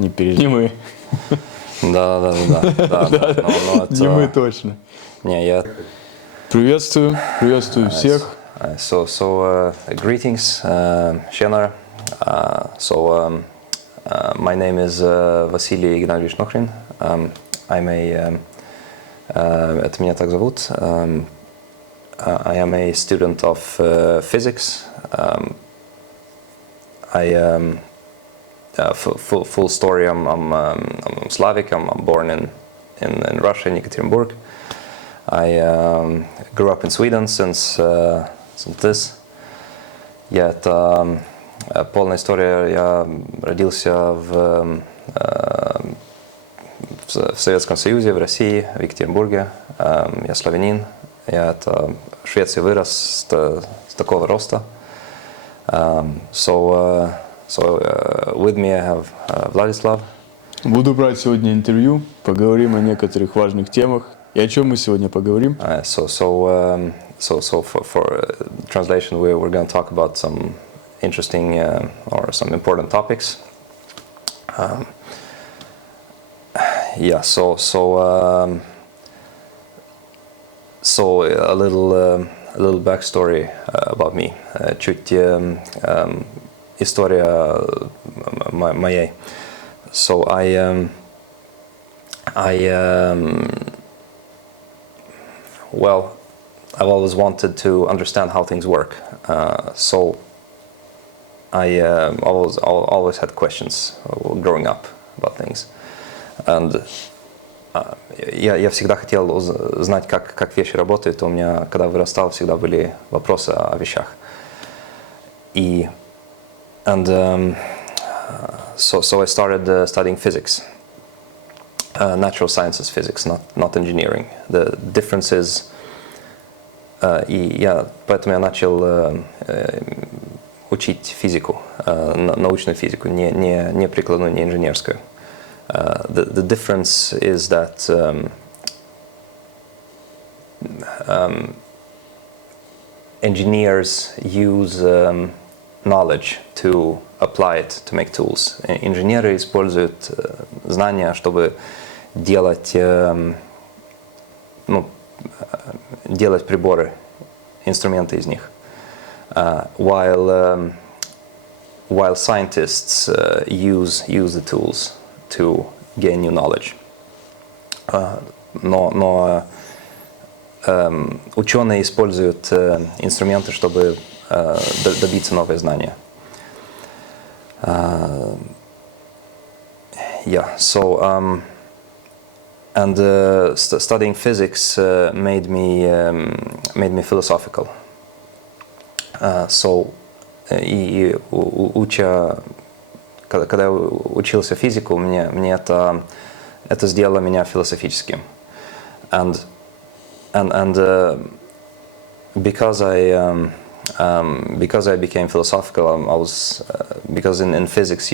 Не переживай. Не мы. Да. Не мы точно. Не, я... Приветствую всех. Greetings, Shenar. My name is Vasilij Игнатьевич Нохрин. Это меня так зовут. I am a student of physics. Full story. I'm Slavic. I'm born in Russia, in Ekaterinburg. I grew up in Sweden since this. Это полная история. Я родился в Советском Союзе, в России, в Екатеринбурге. Я славянин. Я в Швеции вырос с такого роста. With me I have Vladislav. Буду брать сегодня интервью, поговорим о некоторых важных темах. И о чем мы сегодня поговорим? For translation, we're going to talk about some interesting or some important topics. A little backstory about me. Чуть история моей. Well, I've always wanted to understand how things work. I always had questions growing up about things. And я всегда хотел знать, как вещи работают. У меня, когда вырастал, всегда были вопросы о вещах. So I started studying physics. Natural sciences physics, not engineering. The difference is, поэтому я начал учить физику, научную физику, не прикладную, не инженерскую. The difference is that engineers use knowledge to apply it to make tools. Инженеры используют знания, чтобы делать приборы, инструменты из них. While scientists use the tools to gain new knowledge. Но ученые используют инструменты, чтобы добиться новые знания. Studying physics made me philosophical. Когда я учился физику, мне это сделало меня философическим. And because I became philosophical, because in physics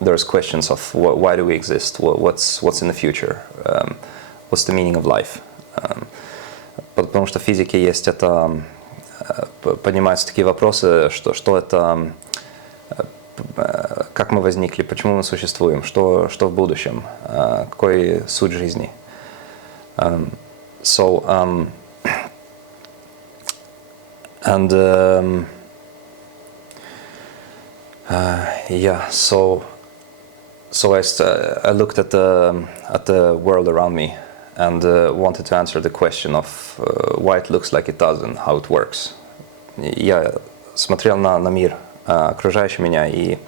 there's questions of why do we exist, what's in the future, what's the meaning of life. Потому что в физике есть это, поднимаются такие вопросы, что это, как мы возникли, почему мы существуем, что в будущем, какой суть жизни. So I looked at the world around me and wanted to answer the question of why it looks like it does and how it works. Я смотрел на мир, окружающий меня, и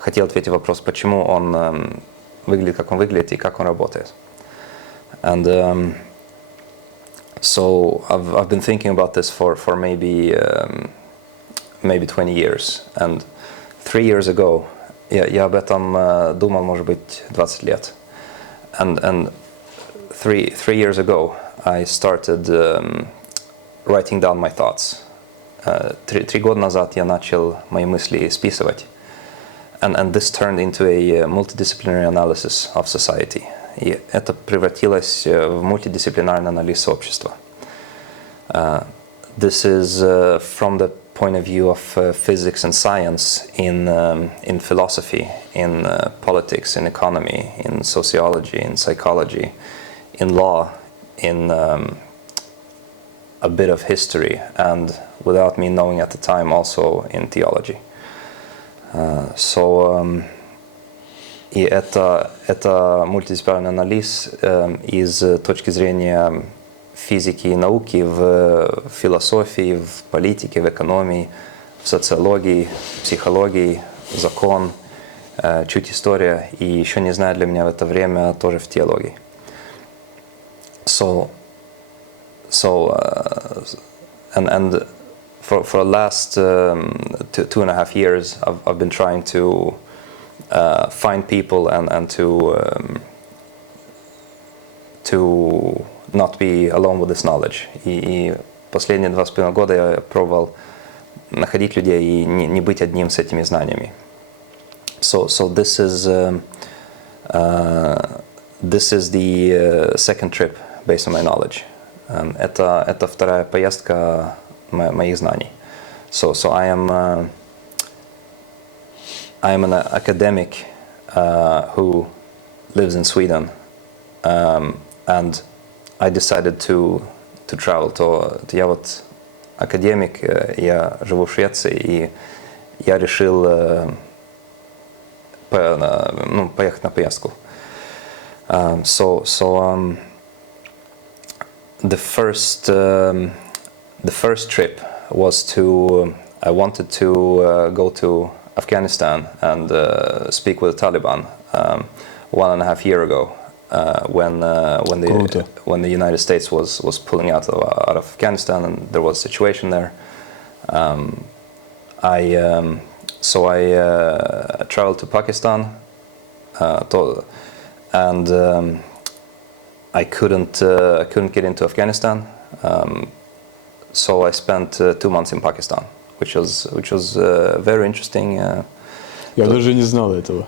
хотел ответить вопрос, почему он выглядит, как он выглядит, и как он работает. And so I've been thinking about this for maybe 20 years. And 3 years ago, я об этом думал, может быть, 20 лет. And 3 years ago, I started writing down my thoughts. 3 года назад я начал мои мысли списывать. And this turned into a multidisciplinary analysis of society. И это превратилось в мультидисциплинарный анализ общества. This is from the point of view of physics and science in philosophy, in politics, in economy, in sociology, in psychology, in law, in a bit of history, and without me knowing at the time, also in theology. И это мультидисциплинарный анализ из точки зрения физики и науки в философии, в политике, в экономии, в социологии, в психологии, закон, чуть история, и еще не знаю, для меня в это время тоже в теологии. And for the last 2.5 years, I've been trying to find people and to not be alone with this knowledge. И последние 2,5 года я пробовал находить людей и не быть одним с этими знаниями. So this is the second trip based on my knowledge. Это вторая поездка моих знаний. So I am an academic who lives in Sweden, and I decided to travel. Я вот академик, я живу в Швеции, и я решил поехать на поездку. The first trip was I wanted to go to Afghanistan and speak with the Taliban 1.5 years ago when the United States was pulling out of Afghanistan, and there was a situation there. I traveled to Pakistan, and I couldn't get into Afghanistan, so I spent 2 months in Pakistan, which was very interesting. Я даже не знал этого.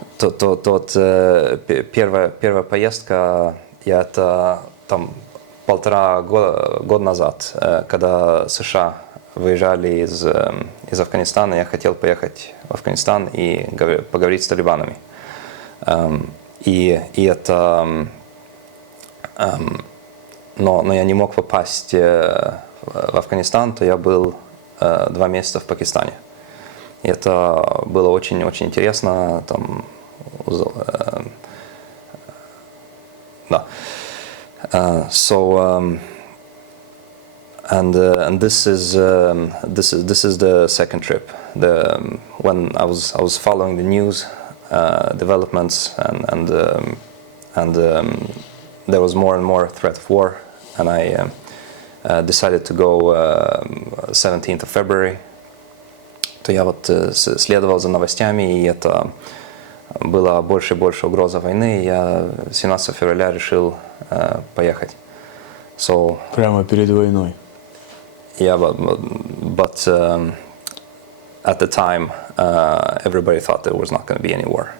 Первая поездка, это там 1,5 года назад, когда США выезжали из Афганистана, я хотел поехать в Афганистан и поговорить с талибанами. И это... Но я не мог попасть в Афганистан, то я был 2 месяца в Пакистане. И это было очень-очень интересно. Там, да. And this is the second trip. When I was following the news developments, and there was more and more threat of war, and I decided to go 17th of February. То я вот следовал за новостями, и это было больше и больше угроза войны, и я 17 февраля решил поехать. Прямо перед войной. Yeah, but at the time, everybody thought there was not going to be any war.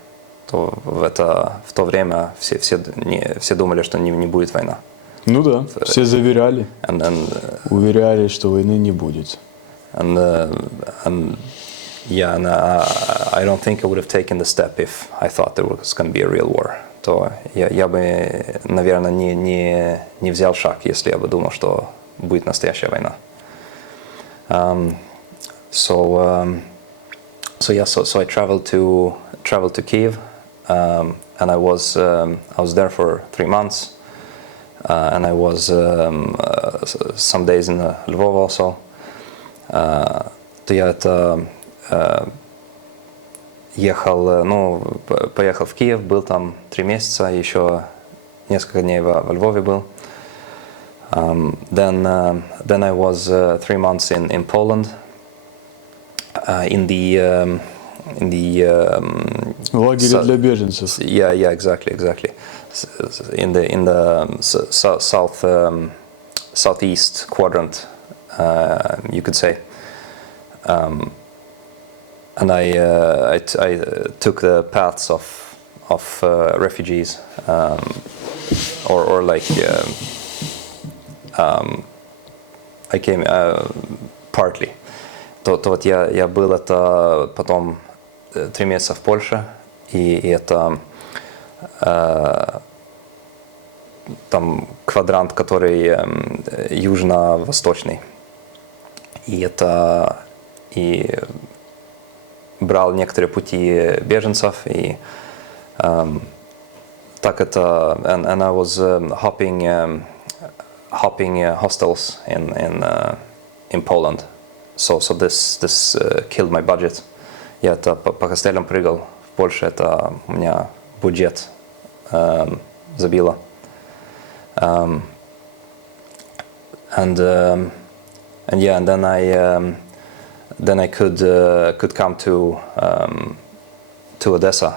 В то время все думали, что не будет война. Ну да, все заверяли, уверяли, что войны не будет. And I don't think I would have taken the step if I thought there was going to be a real war. То я бы, наверное, не взял шаг, если я бы думал, что будет настоящая война. So I traveled to Kyiv, and I was there for 3 months, and I was some days in Lvov also. То я поехал в Киев, был там 3 месяца, еще несколько дней во Львове был. Then I was 3 months in Poland, in the лагере для беженцев. Yeah, exactly. In the southeast quadrant, you could say. And I took the paths of refugees, or like I came partly. то вот я был это потом 3 месяца в Польше, и это там квадрант, который южно-восточный. И брал некоторые пути беженцев, и так это, and I was hopping hostels in Poland. So this killed my budget. Я это по хостелям прыгал в Польше, это у меня бюджет забило. And then I could come to Odessa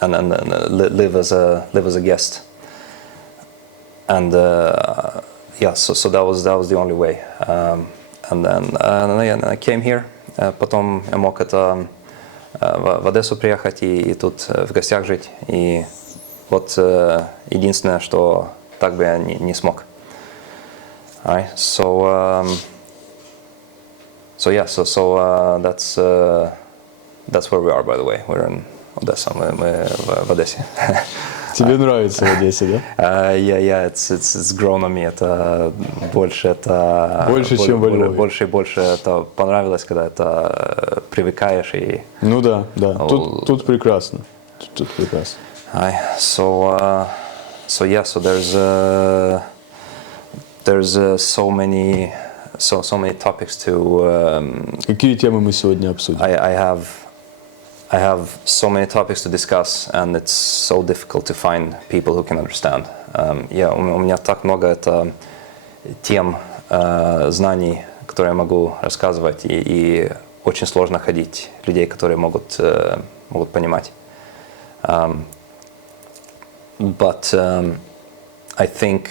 and live as a guest. And so that was the only way. And then I came here. Потом я мог это в Одессу приехать и тут в гостях жить. И вот единственное, что так бы я не смог. Alright, so that's where we are, by the way. We're in Odessa. Мы в Одессе. Тебе нравится в Одессе, да? It's grown on me. Это больше, чем во Львове. Больше и больше это понравилось, когда это привыкаешь и. Ну да. Тут прекрасно. Тут прекрасно. So there's so many topics to. Какие темы мы сегодня обсудим? I have so many topics to discuss, and it's so difficult to find people who can understand. У меня так много это тем, знаний, которые я могу рассказывать, и очень сложно находить людей, которые могут понимать. But I think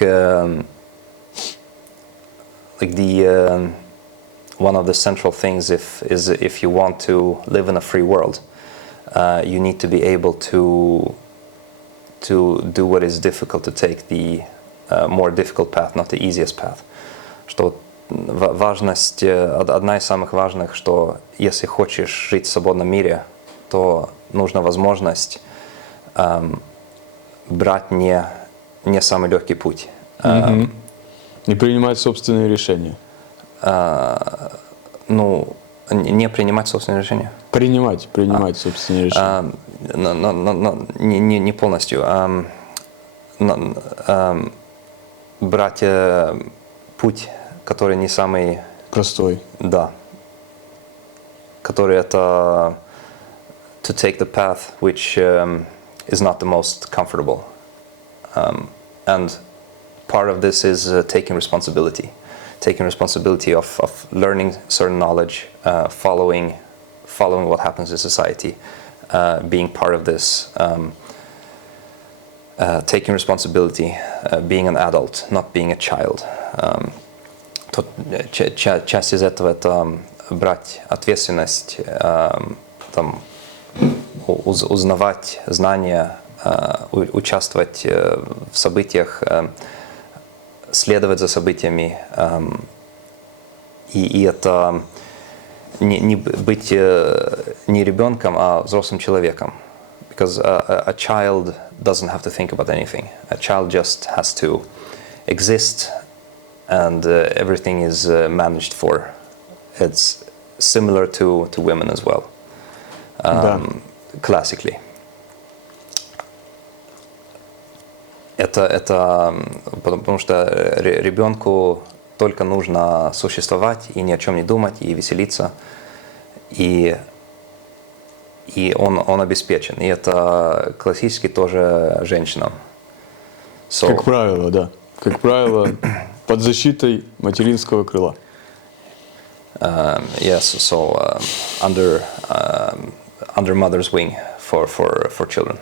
one of the central things is if you want to live in a free world, you need to be able to do what is difficult, to take the more difficult path, not the easiest path. Что важность, одна из самых важных, что если хочешь жить в свободном мире, то нужна возможность брать не самый легкий путь. И принимать собственные решения. Не принимать собственные решения. Принимать собственные решения. Не полностью. Брать путь, который не самый простой. Да. Который это to take the path which is not the most comfortable. And part of this is taking responsibility. Taking responsibility of learning certain knowledge, following what happens in society, being part of this, taking responsibility, being an adult, not being a child. Часть из этого это брать ответственность, узнавать знания, участвовать в событиях, следовать за событиями, и это не быть не ребенком, а взрослым человеком. Because a child doesn't have to think about anything. A child just has to exist, and everything is managed for. It's similar to women as well, classically. Это потому что ребенку только нужно существовать и ни о чем не думать, и веселиться, и он обеспечен. И это классически тоже женщинам. Как правило, да. Как правило, под защитой материнского крыла. Yes, so under mother's wing for children.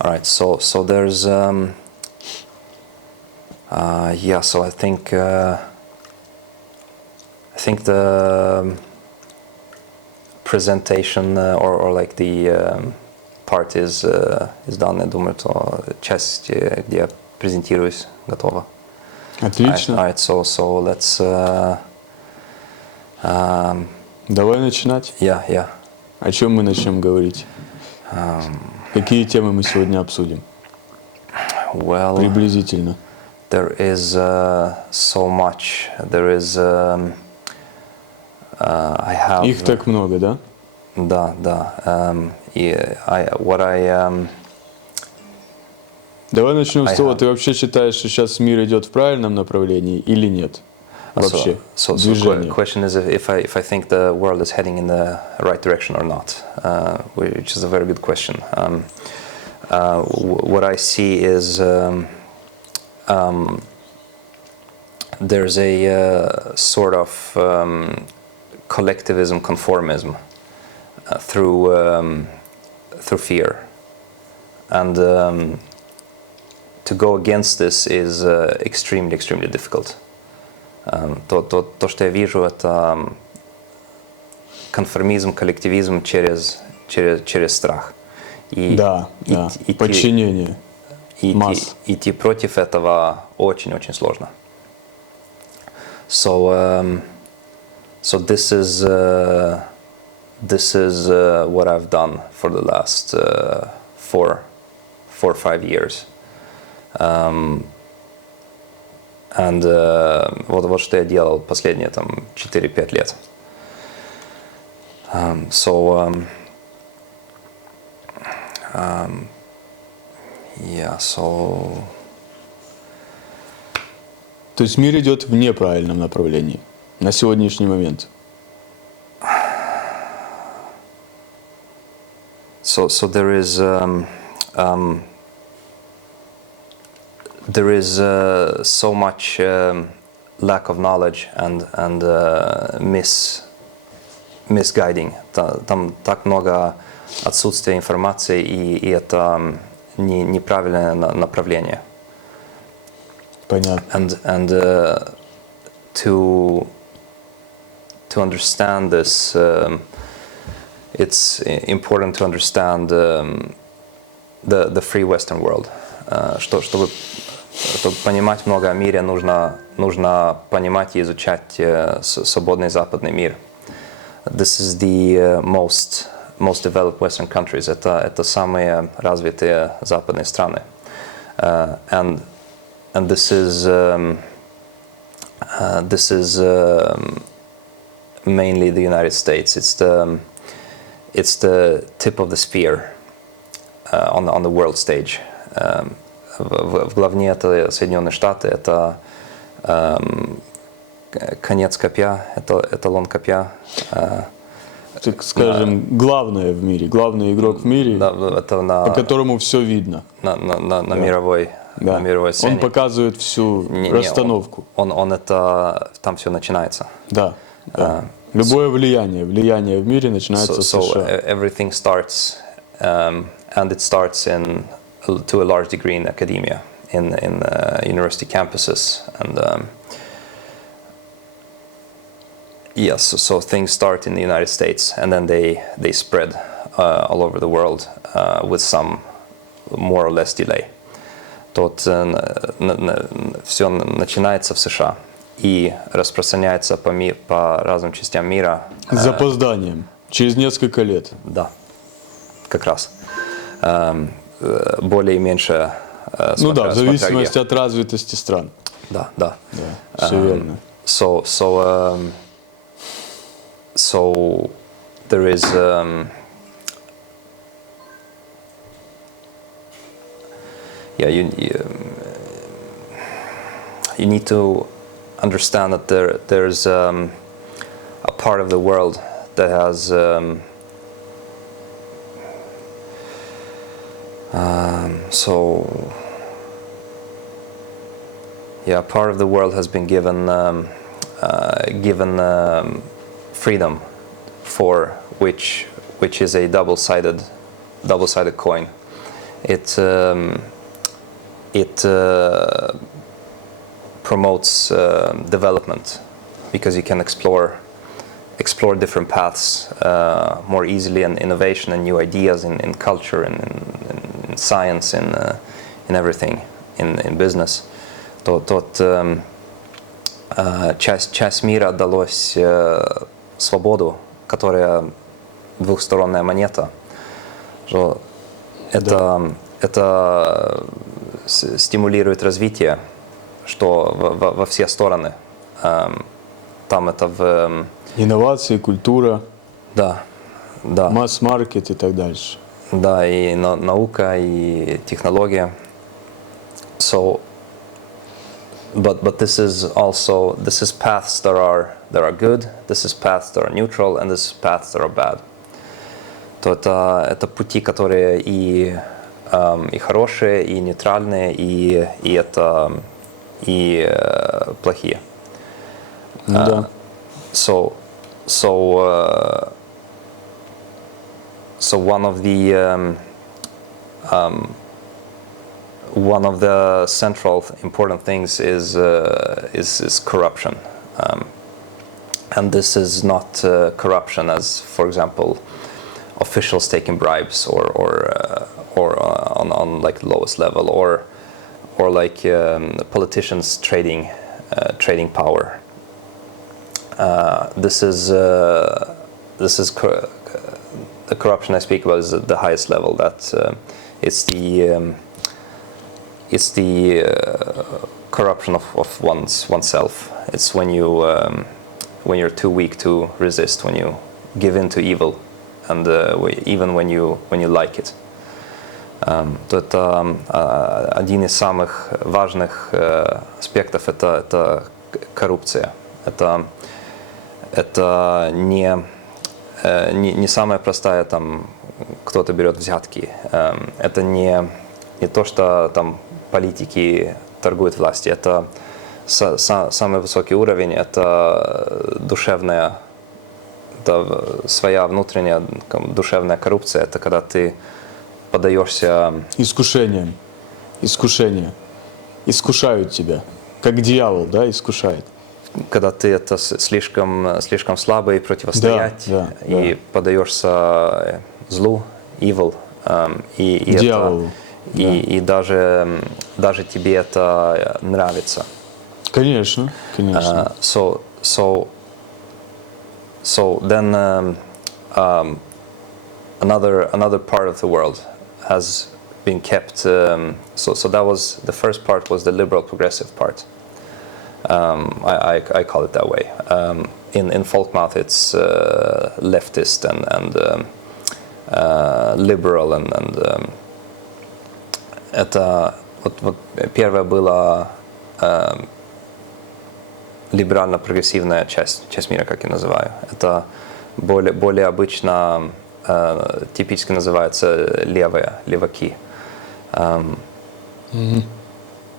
All right, so there's so I think the presentation or like the part is done. Я думаю, то часть, где я презентируюсь, готова. Отлично. All right, so let's Давай начинать. Yeah. О чем мы начнем говорить? Какие темы мы сегодня обсудим? Well, Приблизительно. there is so much. There is. I have. Их так много, да? Да. What I. Давай начнем с I того, have. ты вообще считаешь, что сейчас мир идет в правильном направлении или нет? Вообще, So движение. question is if I think the world is heading in the right direction or not, which is a very good question. What I see is there's a sort of collectivism, conformism through fear, and to go against this is extremely difficult. То, что я вижу, это конформизм, коллективизм через страх. Да, подчинение. Масс. Идти против этого очень сложно. So this is what I've done for the last 4 or 5 years. And вот что я делал последние 4-5 лет. То есть мир идет в неправильном направлении на сегодняшний момент. So there is so much lack of knowledge and misguiding. Там так много отсутствия информации, и это неправильное направление. Понятно. And to understand this, it's important to understand the free Western world. Чтобы понимать много о мире, нужно понимать и изучать свободный западный мир. This is the most developed Western countries. Это самые развитые западные страны. And this is mainly the United States. It's the tip of the spear on the world stage. В главне это Соединенные Штаты, это конец копья, эталон копья. Так скажем, главное в мире, главный игрок в мире, по которому все видно. На мировой сцене. Он показывает всю расстановку. Он это, там все начинается. Да. Любое влияние в мире начинается с США. So everything starts, and it starts to a large degree in academia, in university campuses, and yes, so things start in the United States, and then they spread all over the world with some more or less delay. Все начинается в США и распространяется по разным частям мира. С запозданием, через несколько лет. Да, как раз. Более и меньше. Ну да, в зависимости от развитости стран. Да. Все верно. So there is you need to understand that there's a part of the world that has part of the world has been given freedom, for which is a double-sided coin. It promotes development because you can explore different paths more easily, and innovation and new ideas in culture and in science, in everything, in business. Часть мира отдалось свободу, которая двухсторонняя монета, что это стимулирует развитие, что во все стороны. Там это в... Инновации, культура, Да. масс-маркет и так дальше. Да, и наука, и технология. So, but this is paths that are good, this is paths that are neutral, and this is paths that are bad. То это пути, которые и хорошие, и нейтральные, и плохие. Да. So one of the central important things is corruption, and this is not corruption as, for example, officials taking bribes or on like the lowest level, or like politicians trading power. This is the corruption I speak about is at the highest level. That it's the corruption of oneself. It's when you're too weak to resist, when you give in to evil, and even when you like it. То это один из самых важных аспектов. Это коррупция. Это не самая простая, там кто-то берет взятки. Это не то, что там политики торгуют власти. Это самый высокий уровень. Это душевная, это своя внутренняя душевная коррупция. Это когда ты подаешься искушением. Искушают тебя. Как дьявол, да, искушает. Когда ты это слишком слабый противостоять, и подаешься злу, evil, и дьяволу. И даже тебе это нравится. Конечно. So then another part of the world has been kept. So that was the first part, was the liberal progressive part. I call it that way. In folkmouth, it's leftist and liberal, and это вот первая была либерально-прогрессивная часть мира, как я называю. Это более обычно типически называется леваки.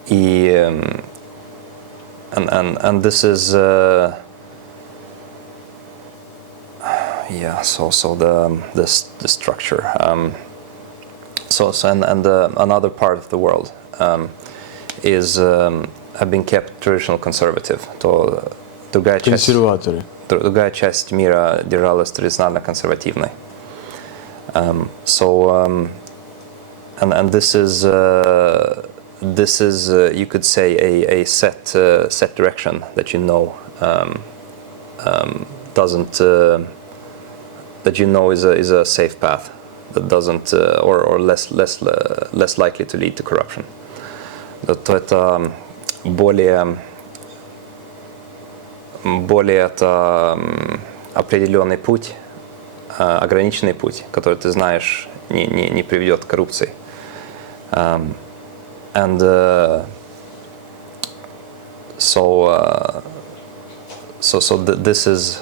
И and this is the structure. Another part of the world is have been kept traditional conservative. То другая часть мира держалась традиционно консервативной. And this is you could say a set direction that doesn't that is a safe path, that doesn't or less likely to lead to corruption. То это более это определенный путь, ограниченный путь, который ты знаешь не приведет к коррупции. So this is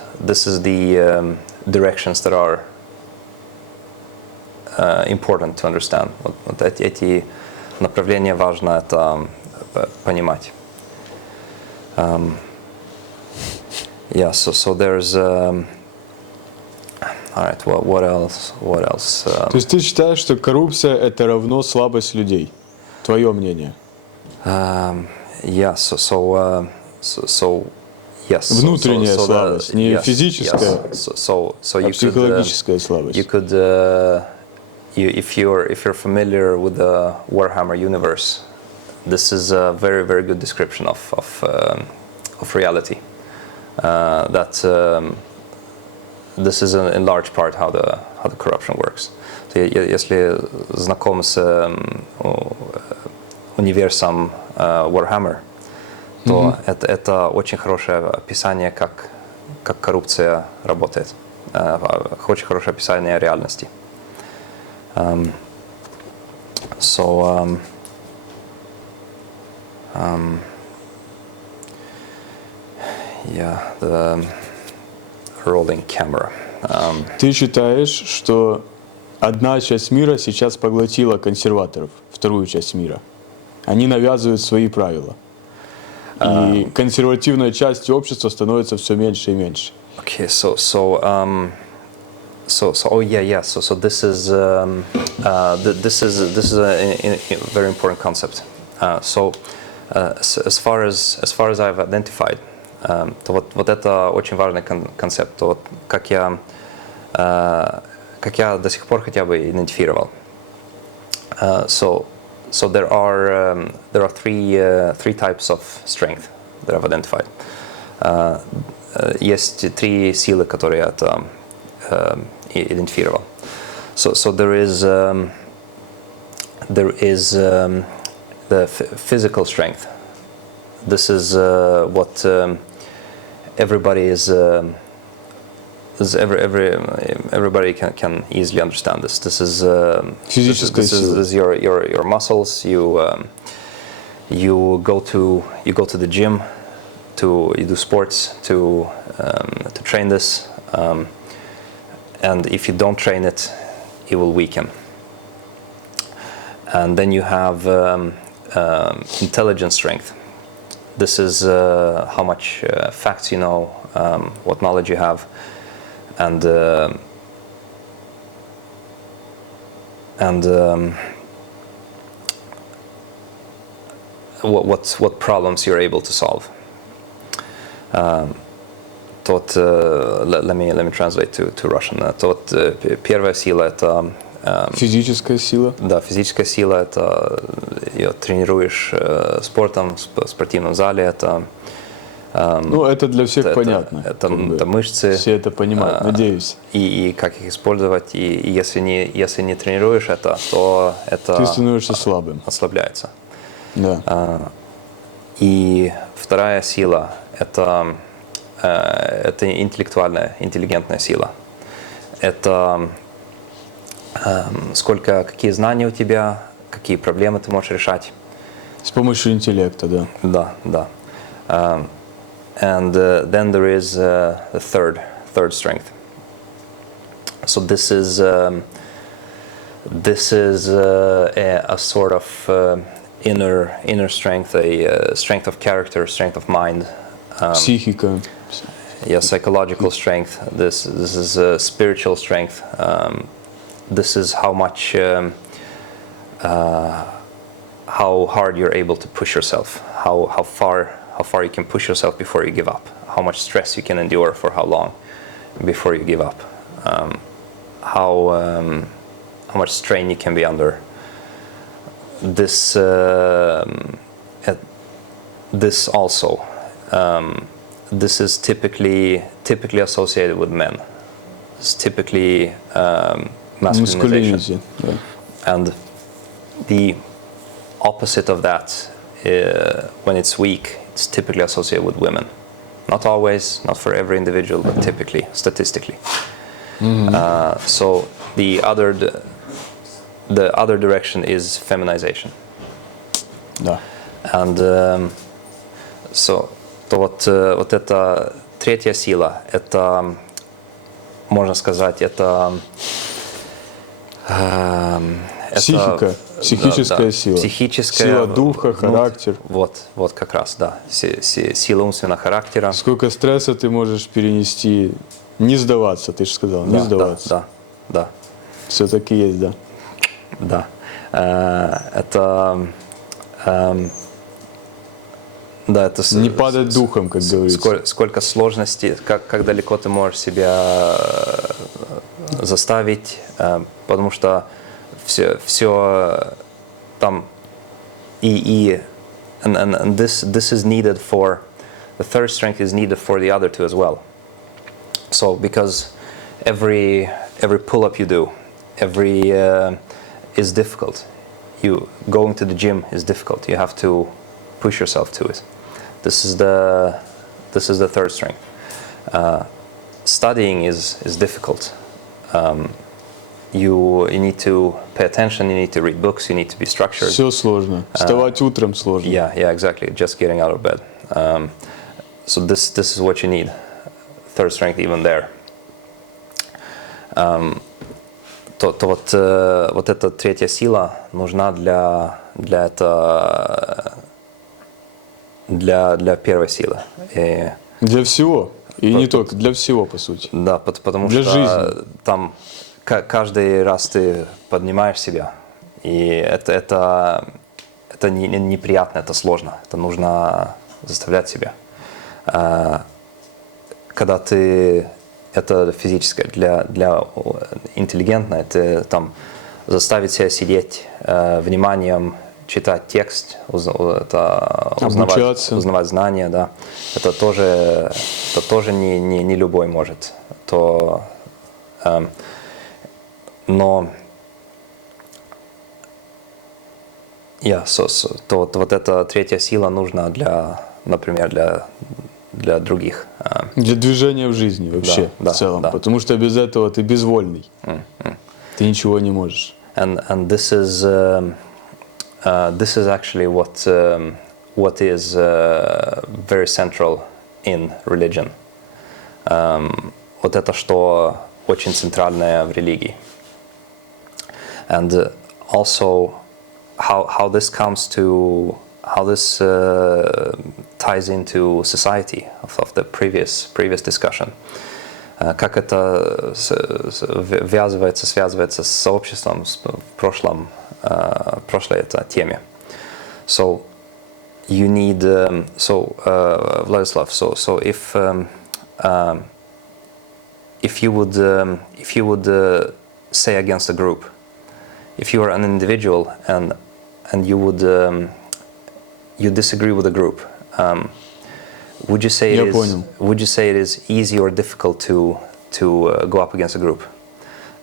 the directions that are important to understand. Вот эти направления важно это понимать. So there's all right. Well, what else? То есть ты считаешь, что коррупция это равно слабость людей? Твое мнение? Yes. Внутренняя слабость, не физическая, а психологическая слабость. You could, if you're familiar with the Warhammer universe, this is a very, very good description of reality. That this is in large part how the corruption works. Если знаком с универсом Warhammer, то это очень хорошее описание, как коррупция работает. Очень хорошее описание реальности. The rolling camera. Ты считаешь, что одна часть мира сейчас поглотила консерваторов, вторую часть мира? Они навязывают свои правила. И консервативная часть общества становится все меньше и меньше. Okay, so this is a very important concept. As far as I've identified, то вот это очень важный концепт. То вот как я до сих пор хотя бы идентифицировал. So there are three types of strength that I've identified. Есть три силы, которые я идентифицировал. So there is the physical strength. This is what everybody everybody can easily understand this. This is your muscles. You go to the gym, you do sports to train this, and if you don't train it, it will weaken. And then you have intelligence strength. This is how much facts you know, what knowledge you have, and what problems you're able to solve. Let me translate to Russian. Первая сила это физическая сила. Да, физическая сила это ее тренируешь спортом, в спортивном зале. Это это для всех понятно. Это мышцы. Все это понимают, надеюсь. И как их использовать. И если не тренируешь это, то это ты становишься слабым. Ослабляется. Да. И вторая сила это интеллигентная сила. Это какие знания у тебя, какие проблемы ты можешь решать. С помощью интеллекта, да. Да. And then there is the third strength. So this is a sort of inner strength, a strength of character, strength of mind. Психика. Yeah, psychological strength. This is spiritual strength. This is how much, how hard you're able to push yourself, how far you can push yourself before you give up, how much stress you can endure for how long before you give up, how much strain you can be under. This also, this is typically associated with men. It's typically masculinization. Yeah. And the opposite of that, when it's weak, it's typically associated with women. Not always, not for every individual, but typically, statistically. So the other direction is feminization. Да. And so вот эта третья сила, это, можно сказать, это психика, психическая сила. Психическая, сила духа, характер. Вот как раз, да. Сила умственного характера. Сколько стресса ты можешь перенести, не сдаваться, ты же сказал, не сдаваться. Да. Все-таки есть, да. Да. Это не падать духом, как говорится. Сколько сложностей, как далеко ты можешь себя заставить, потому что все там and this is needed for the third strength is needed for the other two as well. So because every pull-up you do, every is difficult. You going to the gym is difficult. You have to push yourself to it. This is the third strength. Studying is difficult. You need to pay attention. You need to read books. You need to be structured. Все сложно. Вставать утром сложно. Yeah, exactly. Just getting out of bed. So this is what you need. Third strength even there. То вот эта третья сила нужна для первой силы. Для всего. И не только, для всего, по сути. Да, потому для что жизни. Там каждый раз ты поднимаешь себя, и это неприятно, это сложно, это нужно заставлять себя. Когда ты это физическое, для интеллигентно, это там заставить себя сидеть вниманием, читать текст, узнавать знания, да. Это тоже не любой может. Но вот эта третья сила нужна например, для других. Для движения в жизни вообще, в целом. Да. Потому что без этого ты безвольный. Ты ничего не можешь. And this is actually what is very central in religion. Вот это что очень центральное в религии. And also how this ties into society of the previous discussion. Как это связывается с сообществом в прошлой этой теме. So you need Vladislav. So if you would say against a group, if you are an individual and you would you disagree with a group, would you say it is easy or difficult to go up against a group?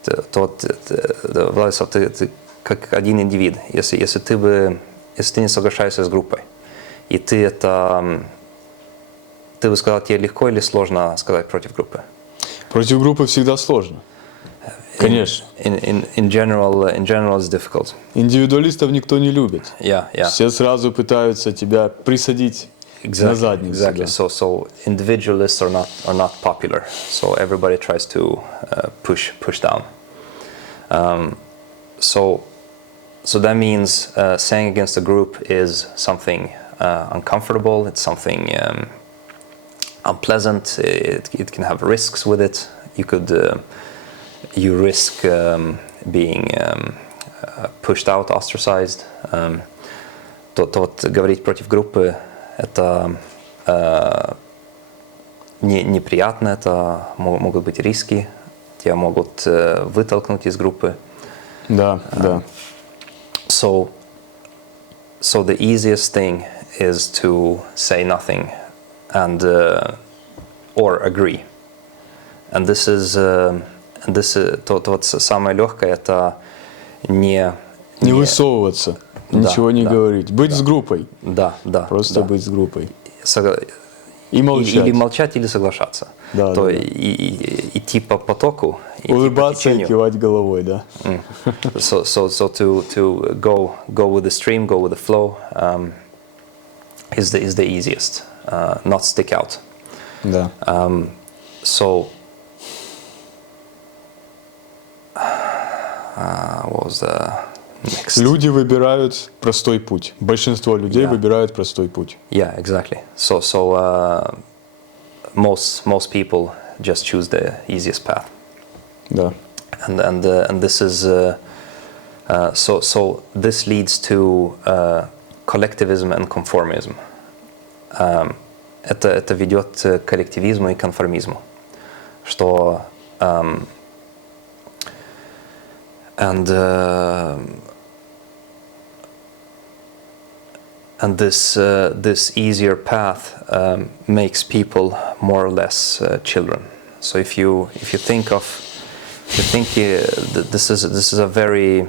Владислав, ты как один индивид, если ты не соглашаешься с группой, и ты бы сказал, тебе легко или сложно сказать против группы? Против группы всегда сложно. Конечно. In general, it's difficult. Индивидуалистов никто не любит. Yeah. Все сразу пытаются тебя присадить на задницу. Exactly. So individualists are not popular. So everybody tries to push down. So that means saying against a group is something uncomfortable. It's something unpleasant. It can have risks with it. You risk being pushed out, ostracized. Говорить против группы это неприятно, это могут быть риски, тебя могут вытолкнуть из группы. Да. So the easiest thing is to say nothing and or agree. And this is самое легкое, это не высовываться, ничего не говорить, быть с группой. Да. Просто быть с группой. И молчать. Или молчать, или соглашаться. Да. Идти по потоку. Улыбаться и кивать головой, да. So to go with the stream, go with the flow, is the easiest. Not stick out. Да. What was the next? Люди выбирают простой путь. Большинство людей выбирают простой путь. Yeah, exactly. So most people just choose the easiest path. Да. And this is so this leads to collectivism and conformism. Это ведет к коллективизму и конформизму, что and this easier path makes people more or less children. So if you think of I think this is a very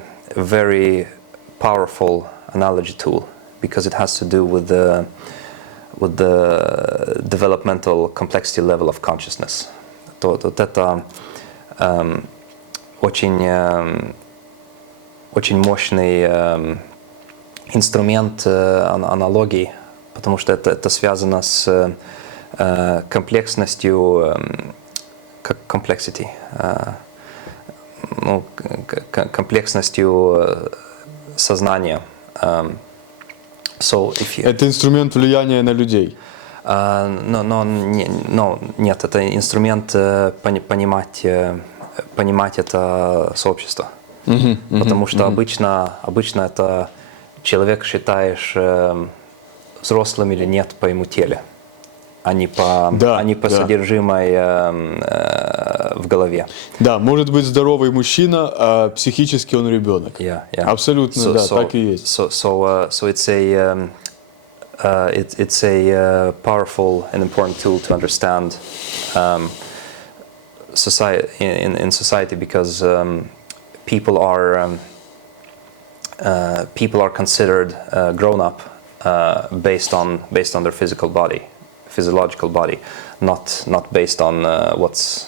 powerful analogy tool because it has to do with the developmental complexity level of consciousness. Вот это очень мощный инструмент аналогий, потому что это связано с комплексностью, complexity, комплексностью сознания. So if you... Это инструмент влияния на людей. Нет, это инструмент понимать это сообщество. Потому что обычно это человек считаешь взрослым или нет по ему теле, а не по содержимой в голове. Да, может быть здоровый мужчина, а психически он ребенок. Абсолютно, так и есть. So it's a powerful and important tool to understand society in society because people are considered grown up based on their physiological body, not based on what's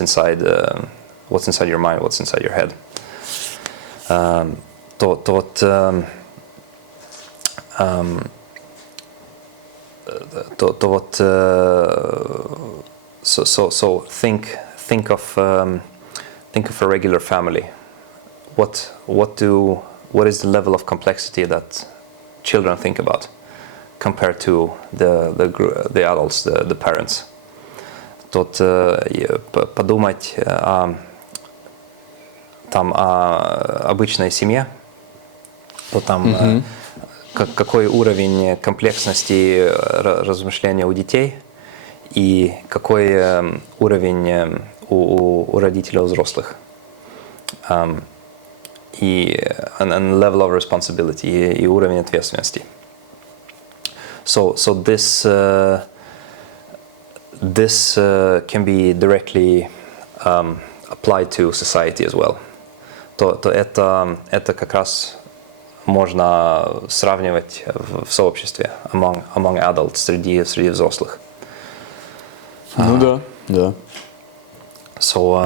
inside your mind, what's inside your head. So think of a regular family. What is the level of complexity that children think about compared to the adults, the parents? Подумать о обычной семье, то там какой уровень комплексности размышления у детей и какой уровень у родителей, у взрослых. И level of responsibility, и уровень ответственности. So this can be directly applied to society as well. То это как раз можно сравнивать в сообществе among adults, среди взрослых. Ну да. So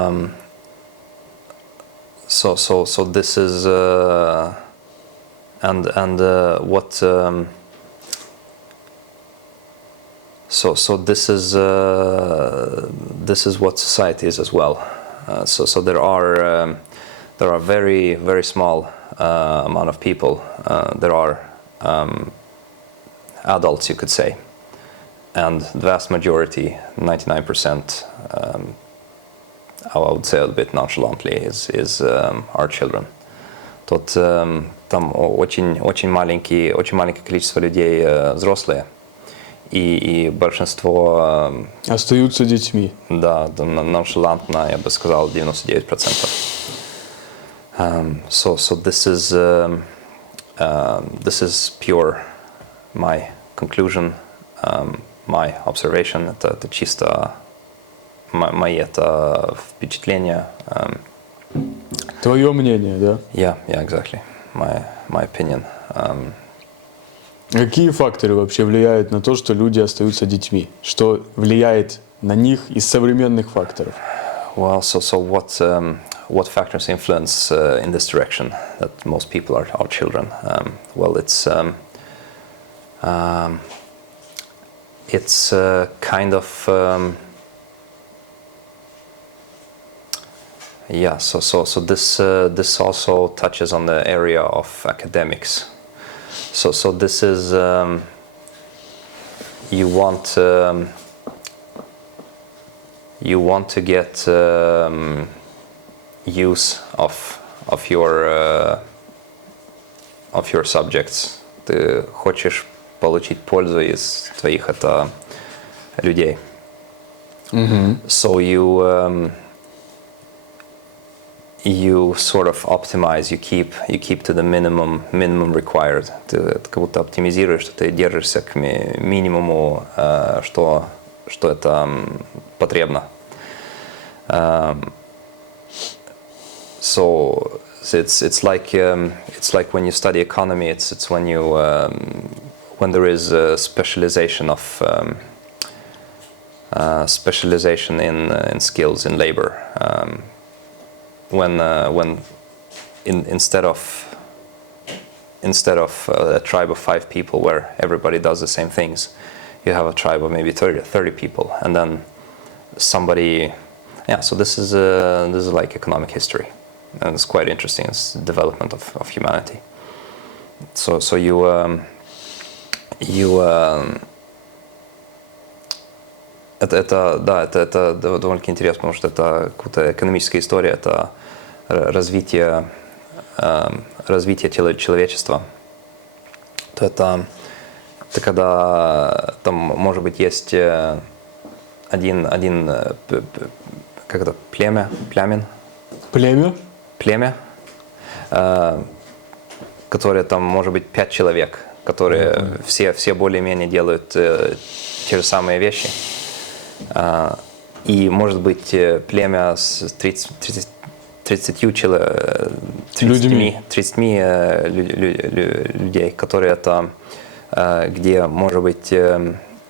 this is what so this is what society is as well. So there are very, very small amount of people. There are adults, you could say, and the vast majority, 99%, I would say a bit nonchalantly, is our children. Там очень маленькое количество людей взрослые, и большинство остаются детьми. Да, ноншалантно, я бы сказал, 99%. So this is pure my conclusion, my observation. Это чисто мои это впечатления. Твое мнение, да? Yeah, exactly. My opinion. Какие факторы вообще влияют на то, что люди остаются детьми? Что влияет на них из современных факторов? Well, so what factors influence in this direction that most people are children? Well, it's kind of yeah. So this also touches on the area of academics. So this is you want to get use of your subjects. Ты хочешь получить пользу из твоих это людей. So you sort of optimize, you keep to the minimum required. Ты как будто оптимизируешь, что ты держишься к минимуму, что это потребно. So it's like when you study economy, it's when you when there is a specialization of specialization in skills in labor. When instead of a tribe of 5 people where everybody does the same things, you have a tribe of maybe 30 people, and then somebody. Yeah, so this is like economic history, and it's quite interesting. It's the development of humanity. So это довольно интересно, потому что это какая-то экономическая история, это развитие человечества. То это когда там, может быть, есть один как это, племя, которое там, может быть, 5 человек, которые все более-менее делают те же самые вещи. И, может быть, племя с 30 людей, которые это, где, может быть,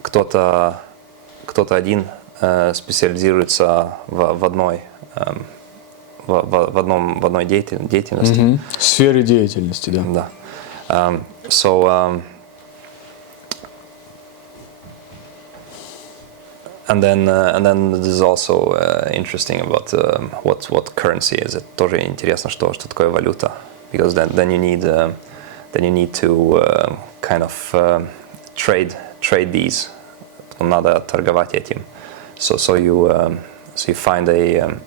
кто-то один специализируется в одной деятельности. Сфере деятельности, да. Да. And then this is also interesting about what currency is. Это тоже интересно, что такое валюта, because then you need to kind of trade these. Надо торговать этим. So you find a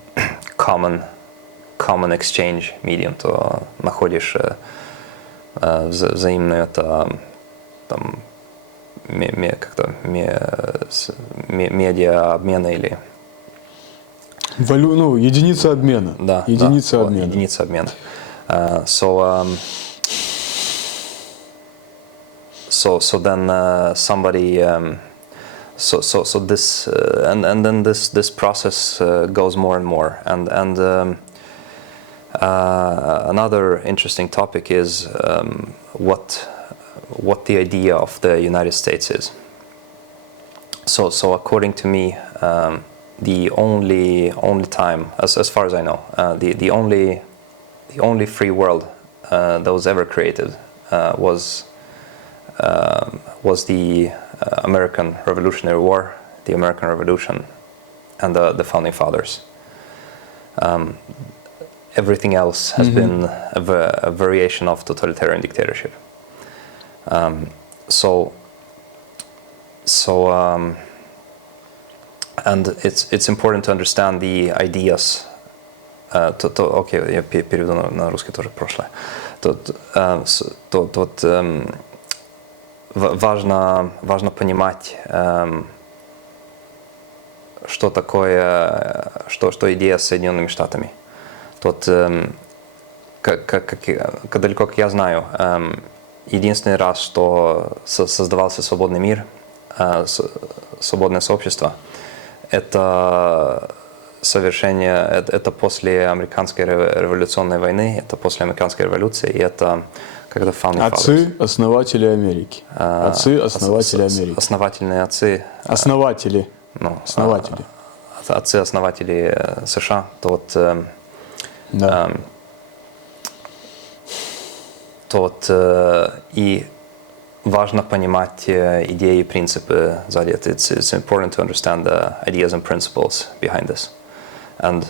common exchange medium, то находишь взаимную это там как-то медиа обмена или единица обмена. Да, единица да, обмена. Единица обмена. So then somebody so this and then this process goes more and more, and another interesting topic is what the idea of the United States is. So according to me, the only time, as far as I know, the only free world that was ever created was the American Revolutionary War, the American Revolution, and the Founding Fathers. Everything else has been a variation of totalitarian dictatorship. And it's important to understand the ideas. Окей, я переведу на русский тоже прошлое. Важно понимать, что такое, что идея с Соединенными Штатами. Как далеко как я знаю, единственный раз, что создавался свободный мир, свободное сообщество, это это после американской революционной войны, это после американской революции, и это когда Founding Fathers. Отцы-основатели Америки. Отцы-основатели Америки. Основательные отцы. Основатели. Основатели. Отцы-основатели США. Да. И важно понимать идеи и принципы сзади. It's important to understand the ideas and principles behind this. And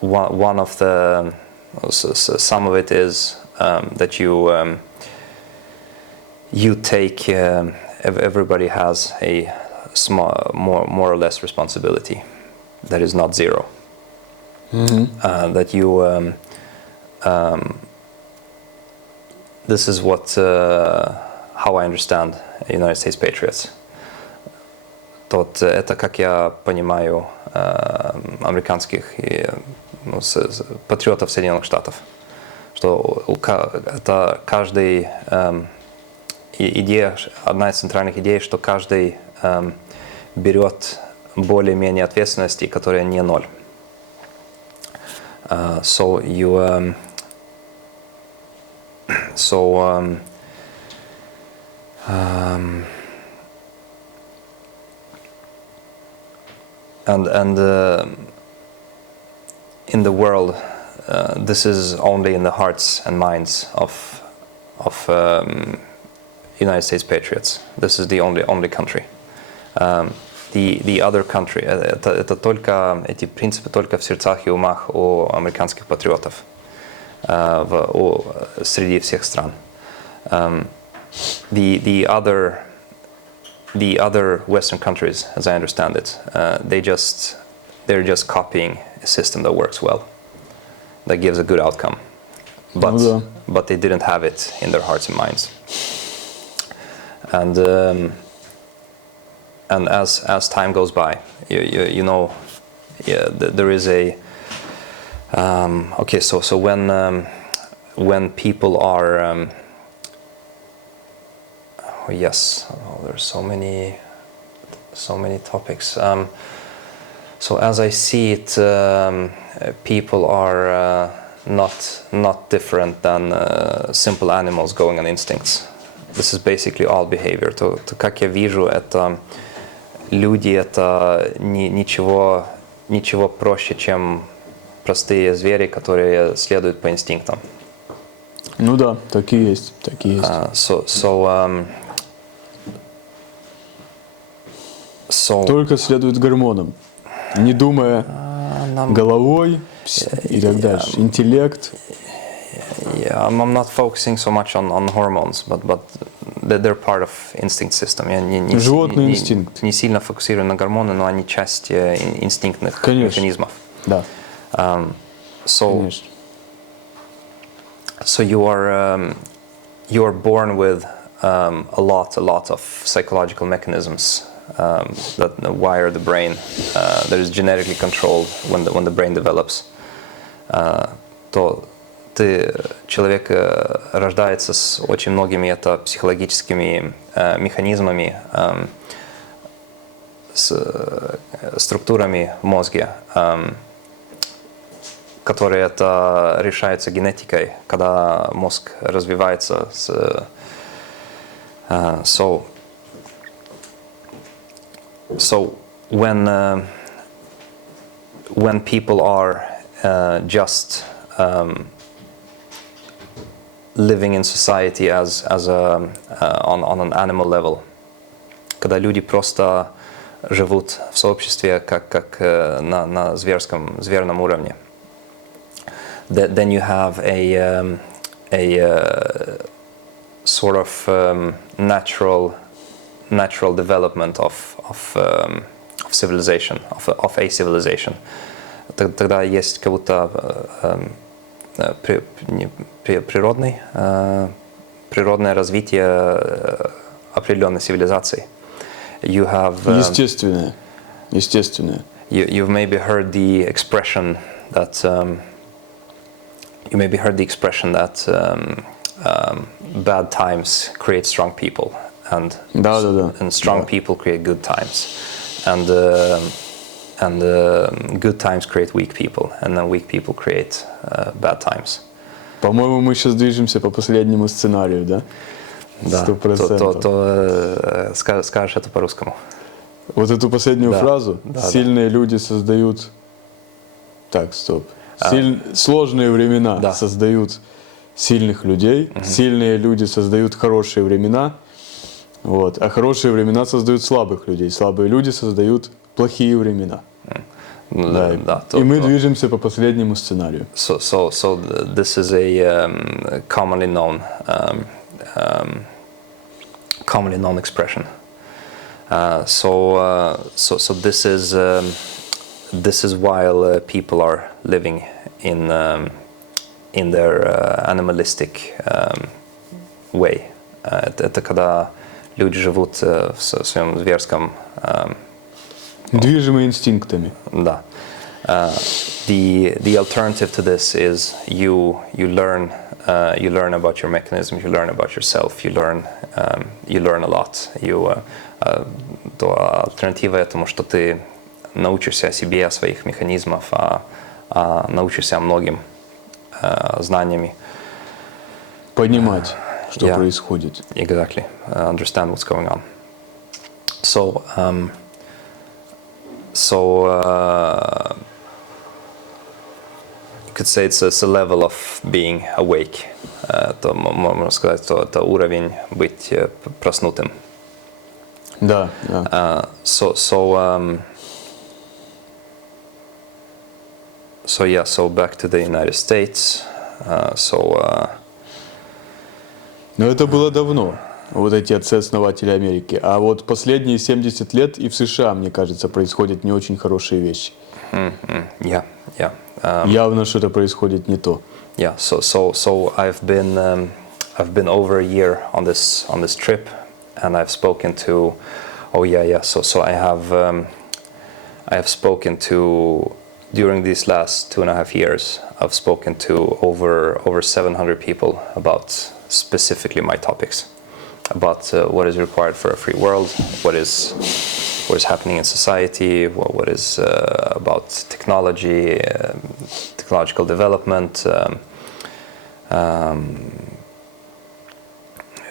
one of the some of it is that you take everybody has a small more or less responsibility that is not zero. That you this is what how I understand United States patriots. Это как я понимаю американских патриотов Соединенных Штатов, что это каждый идея, одна из центральных идей, что каждый берет более-менее ответственности, которая не ноль. So you and in the world, this is only in the hearts and minds of United States patriots. This is the only country. The other country, это только, эти принципы только в сердцах и умах у американских патриотов среди всех стран. The other Western countries, as I understand it, they're just copying a system that works well, that gives a good outcome, but they didn't have it in their hearts and minds. And as time goes by, you know, there is a okay. So when people are there's so many topics. So as I see it, people are not different than simple animals going on instincts. This is basically all behavior. То как я вижу, это люди, это ничего проще, чем простые звери, которые следуют по инстинктам. Ну да, такие есть. Только следуют гормонам, не думая головой и так дальше. Интеллект. Yeah, I'm not focusing so much on hormones, but they're part of instinct system. Я Животный инстинкт. Не сильно фокусирую на гормоны, но они часть инстинктных механизмов. Да. So you are born with a lot of psychological mechanisms that wire the brain, that is genetically controlled when the brain develops. Человек рождается с очень многими психологическими механизмами, с структурами в мозге, которые решаются генетикой, когда мозг развивается. So when people are just living in society as on an animal level, когда люди просто живут в сообществе как на зверном уровне, then you have a sort of natural development of civilization, of a civilization. Тогда есть как будто природное развитие определенной цивилизации. You have естественное. You've maybe heard the expression that bad times create strong people, and strong people create good times, and good times create weak people, and then weak people create bad times. По-моему, мы сейчас движемся по последнему сценарию, да? Да. 100%. Скажешь это по-русскому. Вот эту последнюю фразу. Сильные люди создают... Так, стоп. Сложные времена создают сильных людей. Сильные люди создают хорошие времена. Вот. А хорошие времена создают слабых людей. Слабые люди создают плохие времена. Да, и мы движемся по последнему сценарию. So this is a commonly known expression. So this is while people are living in their animalistic way. Это когда люди живут в своем зверском движимые инстинктами. Да. The alternative to this is you learn about your mechanism, you learn about yourself, you learn a lot. То альтернатива этому, что ты научишься о себе, о своих механизмах, о научишься многим знаниями. Понимать, что Yeah. происходит. Exactly. Understand what's going on. So you could say it's a level of being awake. То можно сказать, что это уровень быть проснутым. Да, да. So back to the United States. Но это было давно, вот эти отцы-основатели Америки. А вот последние 70 лет и в США, мне кажется, происходят не очень хорошие вещи. Yeah. Явно что-то происходит не то. Yeah. So I've been over a year on this trip, and I've spoken to. Oh yeah. So I have spoken to during these last 2.5 years. I've spoken to over 700 people about specifically my topics, about what is required for a free world, what is happening in society, what is about technology, technological development,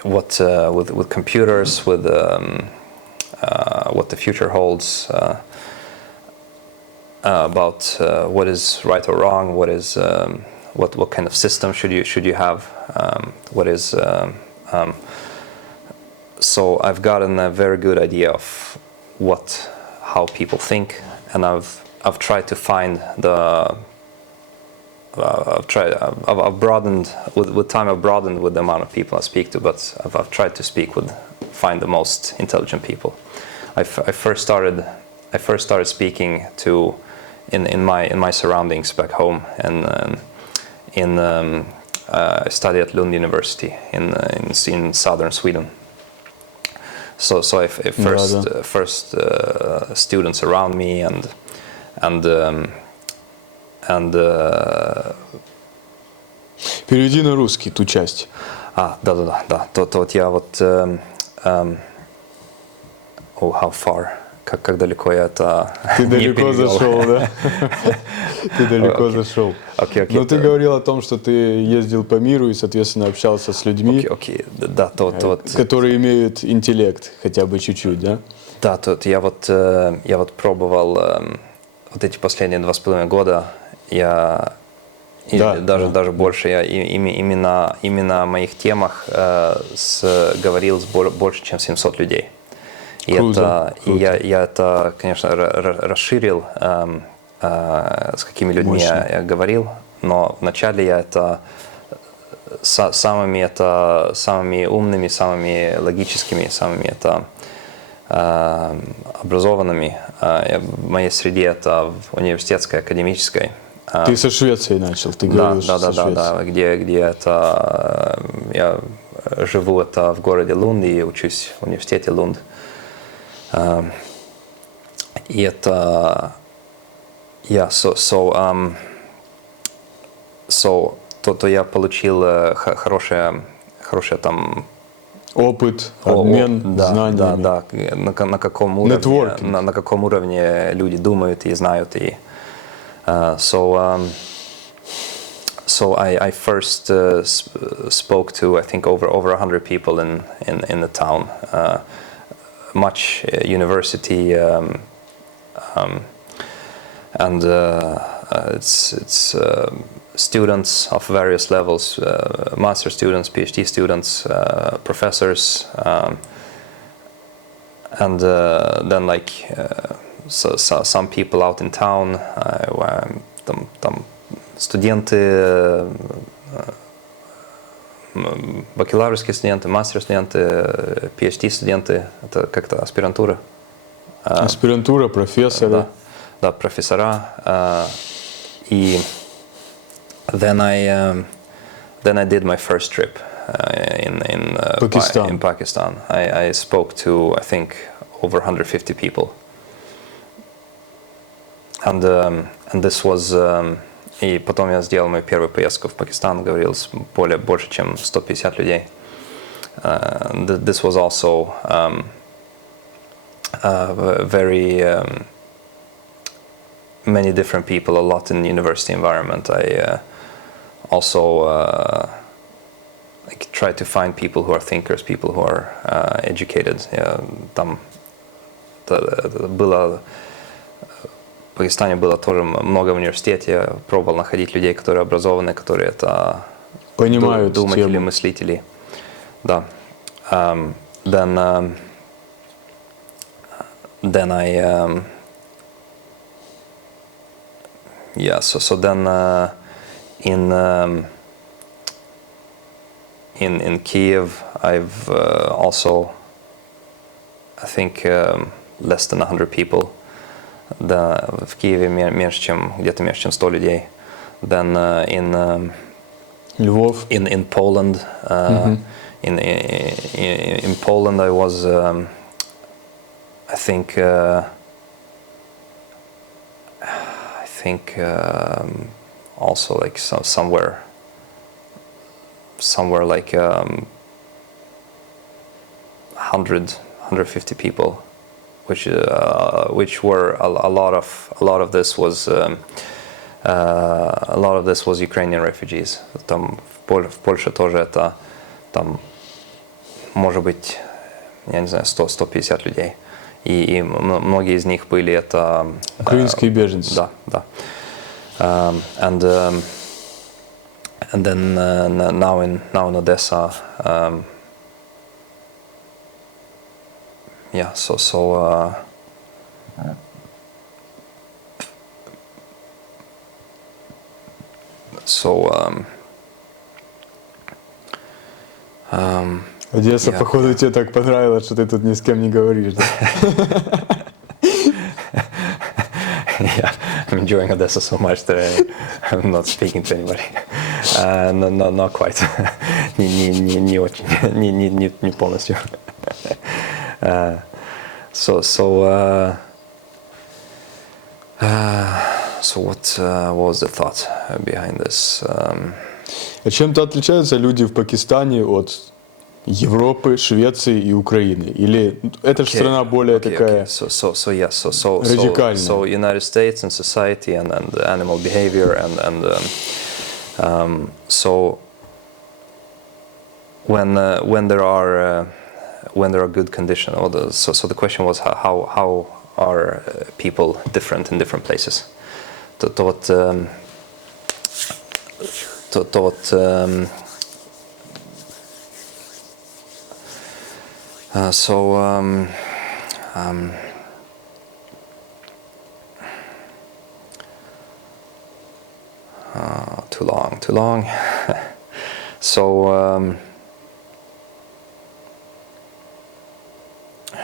what with computers, with what the future holds, about what is right or wrong, what is what kind of system should you have, what is so I've gotten a very good idea of how people think, and I've tried to find I've broadened with time. I've broadened with the amount of people I speak to, but I've tried to find the most intelligent people. I first started speaking to in my surroundings back home, and I studied at Lund University in southern Sweden. So I first students around me and Переведи на русский ту часть. Да. То вот я вот how far, как далеко я это Ты не далеко перевел. зашел, да? Ты далеко зашел. Окей. Но ты говорил о том, что ты ездил по миру и, соответственно, общался с людьми, Да, то вот. которые имеют интеллект хотя бы чуть-чуть, да? Да, то я вот пробовал вот эти последние 2,5 года. Даже больше. Я именно о моих темах говорил с больше, чем 700 людей. И Круто. я это, конечно, расширил, с какими людьми я говорил, но вначале я это самыми умными, самыми логическими, самыми образованными. В моей среде это в университетской, академической. Ты со Швеции начал, ты говорил, что со Швеции. Да, где это я живу это в городе Лунд и учусь в университете Лунд. И это то я получил хорошее там Опыт, обмен знаниями. Да, на каком уровне люди думают и знают. И so I first spoke to, I think, over 100 people in the town, much university, and it's students of various levels, master students, PhD students, professors, and then some people out in town, там студенты, бакалаврские студенты, мастер-студенты, PhD-студенты, это как-то аспирантура. Аспирантура, профессоры. Да, профессора. И then I did my first trip in Pakistan. I spoke to, I think, over 150 people. And this was и потом я сделал мою первую поездку в Пакистан, говорил с больше чем 150 людей. This was also many different people a lot in the university environment. I also like try to find people who are thinkers, people who are educated. Там было в Пакистане было тоже много в университете. Я пробовал находить людей, которые образованы, которые это Понимают думатели, тему. мыслители. Да. Then I so then in Kiev I've also I think less than 100 people. Да, в Киеве где-то меньше, чем 100 людей. Then Львов. in Poland, in Poland I was I think also like somewhere like 150 people, which were a lot of this was Ukrainian refugees. Там в Польше тоже это там может быть, я не знаю, 100-150 людей. И многие из них были это Украинские беженцы. Да, да. And then now in Odessa, yeah. Одесса, походу, тебе так понравилось, что ты тут ни с кем не говоришь, да? Yeah, I'm enjoying Odessa so much that I'm not speaking to anybody. No, not quite. Не очень, не полностью. So what was the thought behind this? А чем-то отличаются люди в Пакистане от Европы, Швеции и Украины? Или это же страна более такая радикальная? So United States and society and animal behavior and so when there are good conditions, so the question was how are people different in different places? Too long. So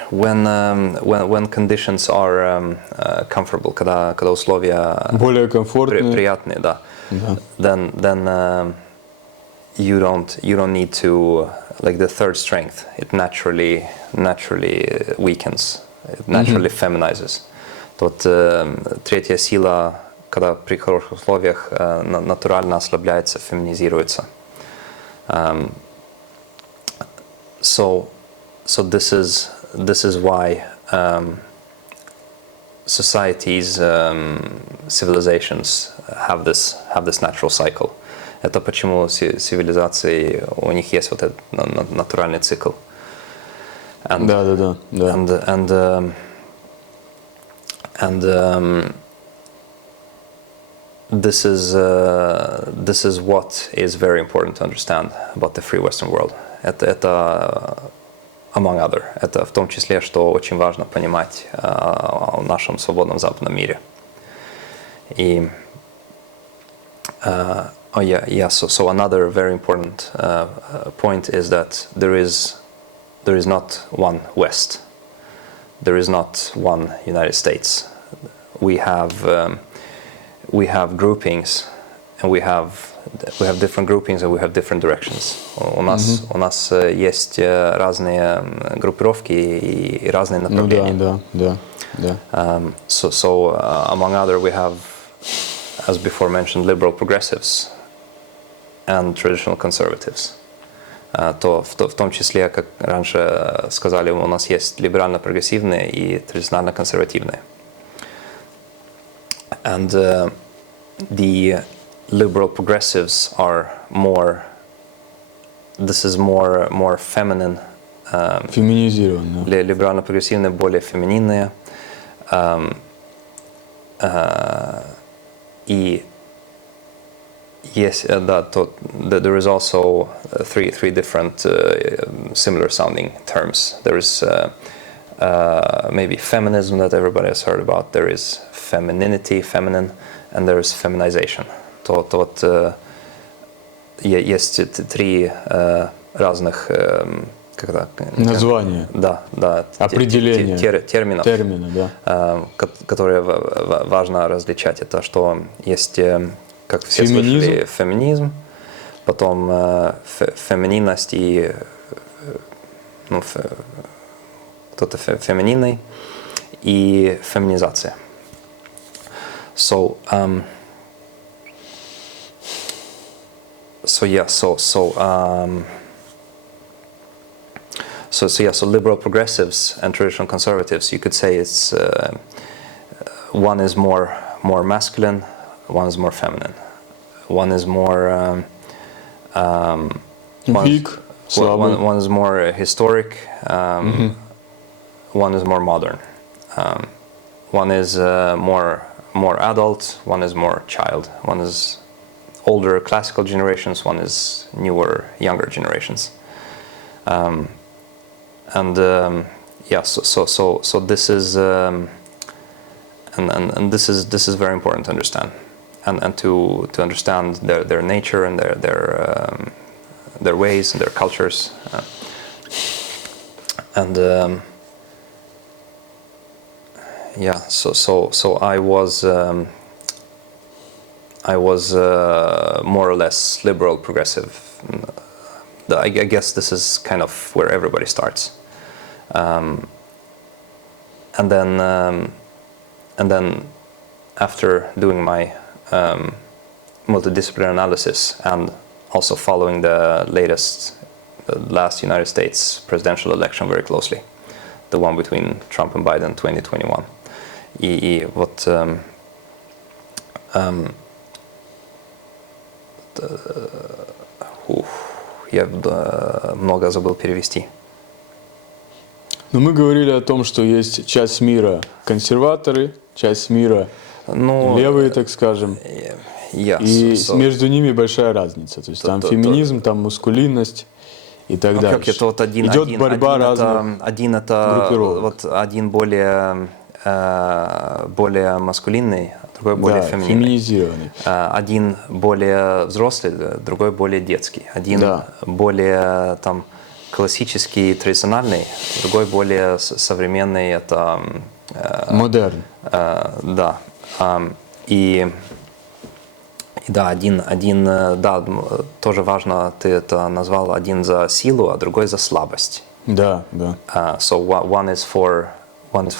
when conditions are comfortable, когда условия более комфортные, приятные, да. Then you don't need to, like, the third strength, it naturally weakens, it naturally feminizes. Тот третья сила, когда при хороших условиях натурально ослабляется, феминизируется. So this is why societies, civilizations have this natural cycle. Это почему цивилизации, у них есть вот этот натуральный цикл. Да. This is what is very important to understand about the free Western world. Это among other. Это в том числе, что очень важно понимать о нашем свободном западном мире. И so another very important point is that there is not one West. There is not one United States. We have groupings, and we have different groupings, and we have different directions. У нас есть разные группировки и разные направления. Да. So among other, we have, as before mentioned, liberal progressives and traditional conservatives. То в том числе, как раньше сказали, у нас есть либерально-прогрессивные и традиционально-консервативные. and the liberal progressives are more. This is more feminine. Феминизирован, да. Либерально-прогрессивные более фемининные. И yes, there is also three different similar sounding terms. There is maybe feminism that everybody has heard about. There is femininity, feminine, and there is feminization. Есть три разных названия. Да. Определения. Терминов. Термины, да. Которые важно различать. Это что есть, как все феминизм. слышали, феминизм, потом фемининность и кто-то фемининный и феминизация. So liberal progressives and traditional conservatives, you could say it's one is more masculine, one is more feminine, one is more Weak, one is more historic, one is more modern, one is more adult, one is more child, one is older classical generations, one is newer, younger generations. So this is and this is very important to understand, and to understand their nature and their ways and their cultures, So I was more or less liberal progressive. I guess this is kind of where everybody starts. And then after doing my multidisciplinary analysis and also following the last United States presidential election very closely, the one between Trump and Biden 2021. И вот я много забыл перевести. Но мы говорили о том, что есть часть мира консерваторы, часть мира левые, так скажем. И между ними большая разница. То есть там феминизм, там мускулинность и так далее. Идет борьба разных группировок. Вот один более маскулинный, другой более феминизированный. Один более взрослый, другой более детский. Один более там классический, традициональный, другой более современный, это модерн. Да. И да, один, да, тоже важно, ты это назвал, один за силу, а другой за слабость. Да. So one is for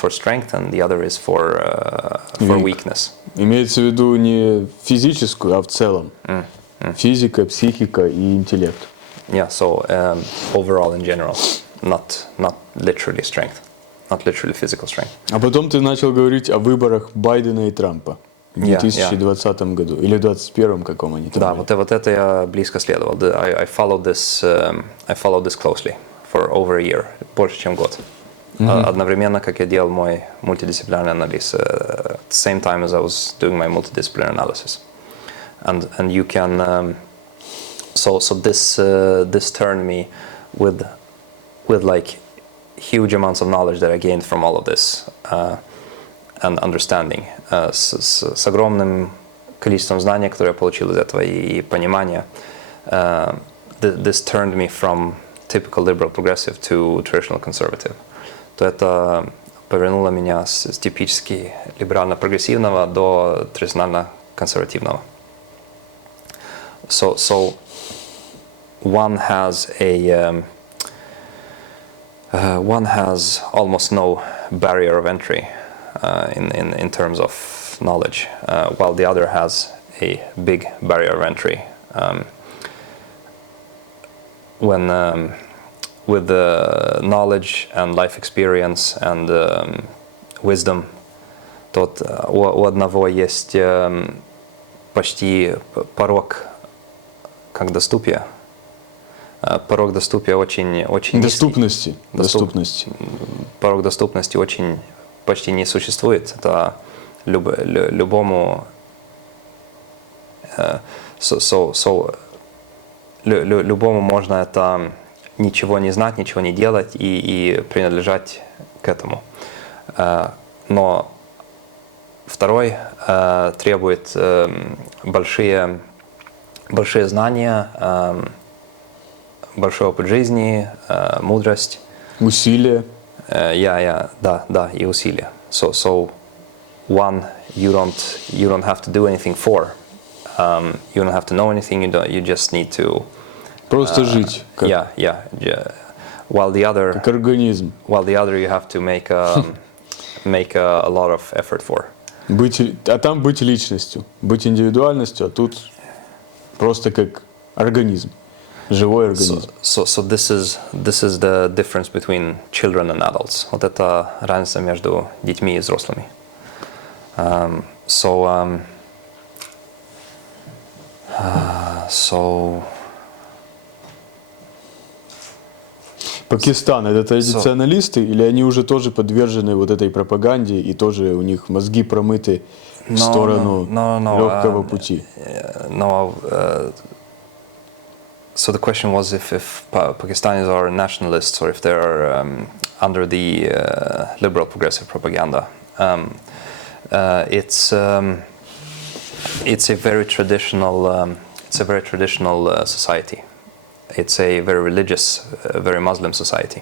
strength and the other is for weakness. Имеется в виду не физическую, а в целом. Физика, психика и интеллект. Yeah, so overall in general, not literally strength, not literally physical strength. А потом ты начал говорить о выборах Байдена и Трампа в 2020 году или в 2021 каком они там. Да, вот это я близко следовал. I followed this closely for over a year, больше чем год. Одновременно, как я делал мой мультидисциплинарный анализ, at the same time as I was doing my multidisciplinary analysis, and you can so this turned me with like huge amounts of knowledge that I gained from all of this and understanding, с огромным количеством знаний, которые я получил из этого, и понимания. This turned me from typical liberal progressive to traditional conservative. То это повернуло меня с типически либерально-прогрессивного до традиционально-консервативного. So one has almost no barrier of entry in terms of knowledge, while the other has a big barrier of entry. With the knowledge and life experience and wisdom, что вот у одного есть почти порог как доступия. Порог доступия очень Доступности. низкий. Доступности. Порог доступности очень почти не существует. Это любому любому можно это ничего не знать, ничего не делать и принадлежать к этому. Но второй требует большие знания, большой опыт жизни, мудрость. Усилия. Да, и усилия. So one you don't have to do anything for. You don't have to know anything. You just need to. Просто жить. Как, While the other. Как организм. While the other you have to make a lot of effort for. А там быть личностью, быть индивидуальностью, а тут просто как организм, живой организм. So this is the difference between children and adults. Вот это разница между детьми и взрослыми. Пакистан — это традиционалисты, или они уже тоже подвержены вот этой пропаганде и тоже у них мозги промыты в сторону легкого пути? So the question was if Pakistanis are nationalists or if they are under the liberal progressive propaganda. It's a very traditional society. It's a very religious, very Muslim society,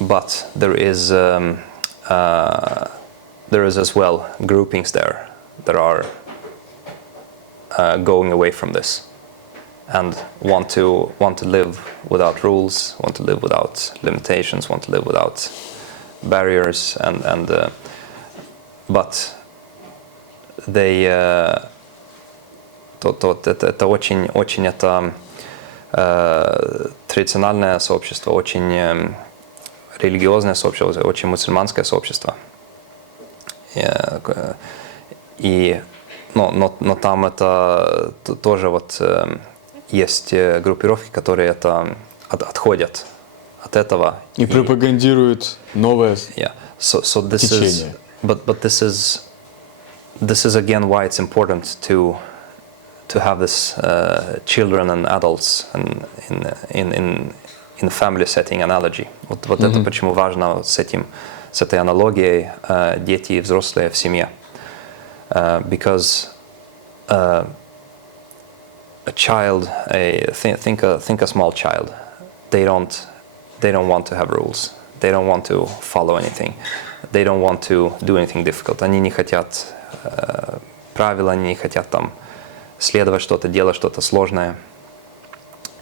but there is as well groupings there that are going away from this and want to live without rules, want to live without limitations, want to live without barriers, but they это очень это традициональное сообщество, очень религиозное сообщество, очень мусульманское сообщество. Но там это тоже вот есть группировки, которые отходят от этого и пропагандируют новое течение. But this is again why it's important to have this children and adults and in family setting analogy. Вот это почему важно с этой аналогией дети и взрослые в семье. Because a child, think a small child, they don't want to have rules. They don't want to follow anything. They don't want to do anything difficult. Они не хотят правил, они не хотят там следовать что-то, делать что-то сложное.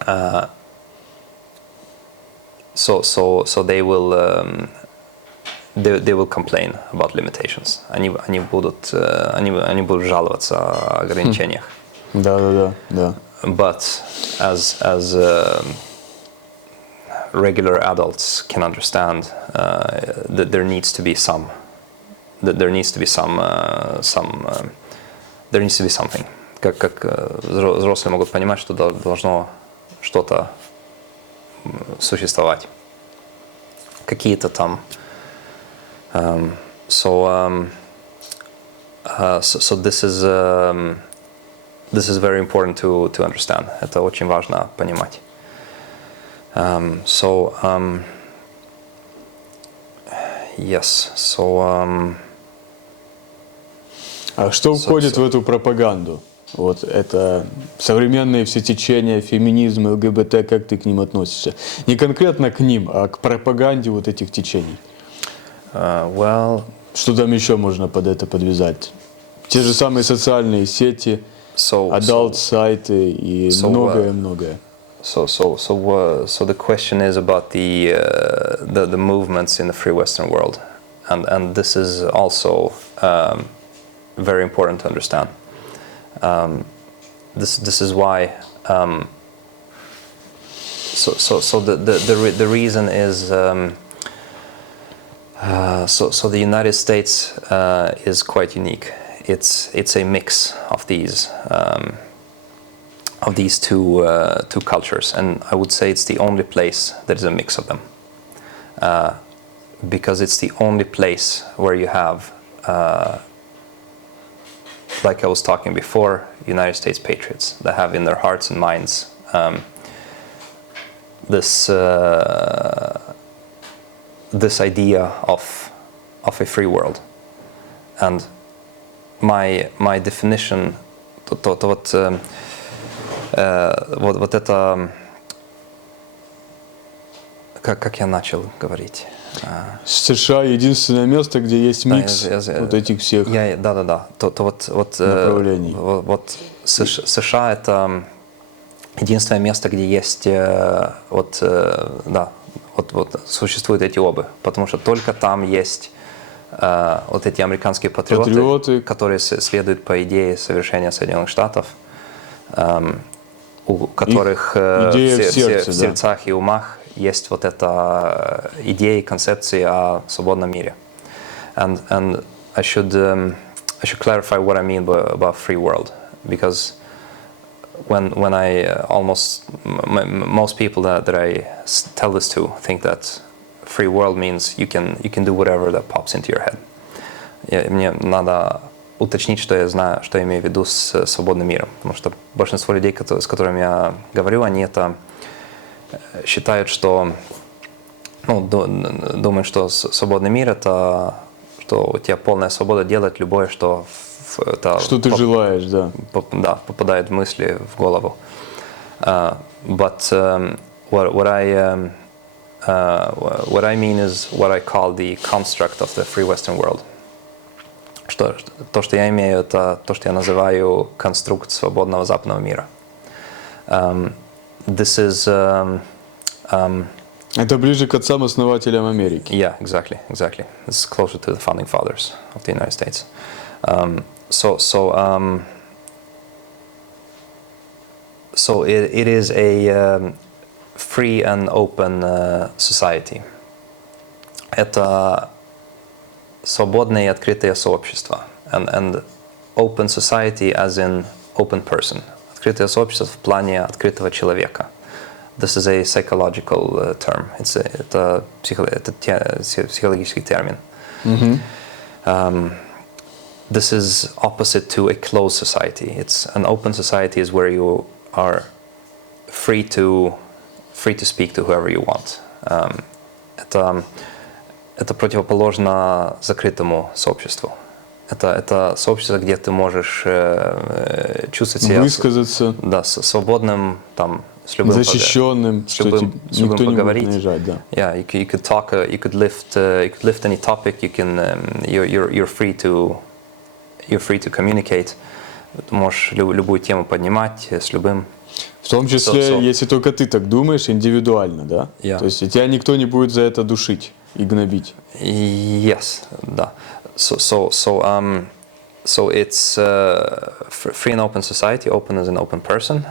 So they will complain about limitations. Они будут жаловаться о ограничениях. Да. But as regular adults can understand, that there needs to be something. Как взрослые могут понимать, что должно что-то существовать. Какие-то там. So this is very important to understand. Это очень важно понимать. А что входит в эту пропаганду? Вот это современные все течения, феминизм, ЛГБТ, как ты к ним относишься? Не конкретно к ним, а к пропаганде вот этих течений. Что там еще можно под это подвязать? Те же самые социальные сети, адалт-сайты и многое-многое. So the question is about the movements in the free Western world, and this is also very important to understand. This is why. So the reason is So the United States is quite unique. It's a mix of these two cultures, and I would say it's the only place that is a mix of them, because it's the only place where you have, like I was talking before, United States patriots that have in their hearts and minds this idea of a free world. And my definition, вот это, как я начал говорить. США единственное место, где есть микс вот этих всех направлений. Вот США это единственное место, где есть существуют эти оба, потому что только там есть вот эти американские патриоты, которые следуют по идее совершения Соединенных Штатов, у которых в сердцах и умах есть вот эта идея и концепция о свободном мире. And I should clarify what I mean about free world, because when I most people that I tell this to think that free world means you can do whatever that pops into your head. Мне надо уточнить, что я знаю, что я имею в виду с свободным миром, потому что большинство людей, с которыми я говорю, они это считают, что думают, что свободный мир это что у тебя полная свобода делать любое, что ты желаешь, да. Попадает в мысли, в голову. But what I mean is what I call the construct of the free Western world. То, что я имею, это то, что я называю конструкт свободного западного мира. This is это ближе к отцам-основателям Америки. Yeah, exactly. It's closer to the founding fathers of the United States. So it is a free and open society. Это свободное и открытое сообщество. And open society as in open person. Открытое сообщество в плане открытого человека. This is a psychological term. Это психологический термин. This is opposite to a closed society. It's an open society is where you are free to speak to whoever you want. Это противоположно закрытому сообществу. Это сообщество, где ты можешь чувствовать себя высказаться, свободным, там, с любым, защищенным, с любым никто не поговорить. будет наезжать, да. Yeah, you could talk, you could lift any topic. You can, you're free to communicate. Ты можешь любую тему поднимать с любым. В том числе, если только ты так думаешь, индивидуально, да? Yeah. То есть тебя никто не будет за это душить и гнобить. Yes, да. So it's free and open society. Open as an open person.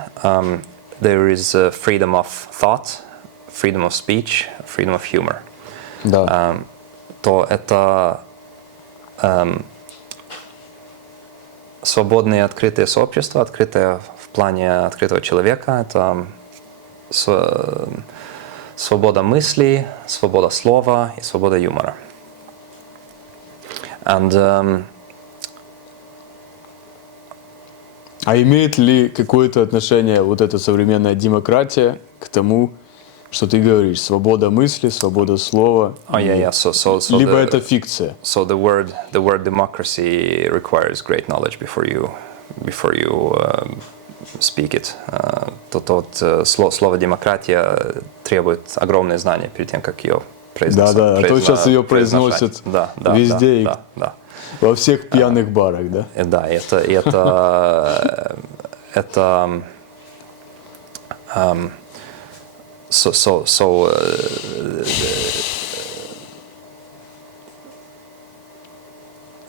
There is freedom of thought, freedom of speech, freedom of humor. Да. То это свободное и открытое сообщество, открытое в плане открытого человека. Это свобода мысли, свобода слова и свобода юмора. And а имеет ли какое-то отношение вот эта современная демократия к тому, что ты говоришь? Свобода мысли, свобода слова. Либо это фикция. So the word democracy requires great knowledge before you speak it. Слово демократия требует огромное знание перед тем, как ее произносить. Да, а то сейчас ее произносят везде, во всех пьяных барах, да? Да, это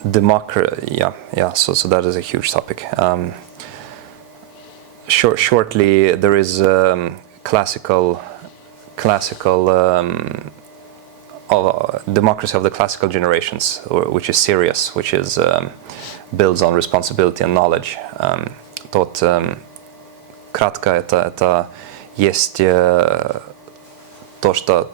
democracy, so that is a huge topic. Shortly, there is classical democracy of the classical generations, which is serious, which is builds on responsibility and knowledge. Тот кратко это есть то, что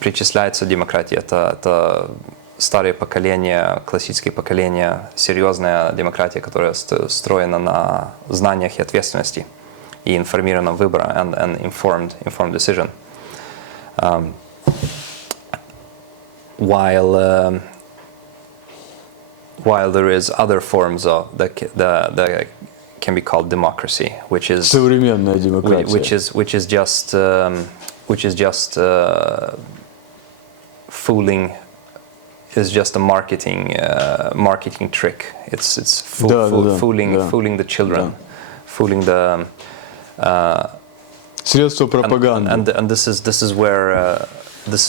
причисляется демократии. Это старые поколения, классические поколения, серьезная демократия, которая строена на знаниях и ответственности и информированном выборе and informed decision. While there is other forms of that can be called democracy, which is современная демократия, which is just fooling, is just a marketing trick. It's fooling the children, fooling the средства пропаганды. and this is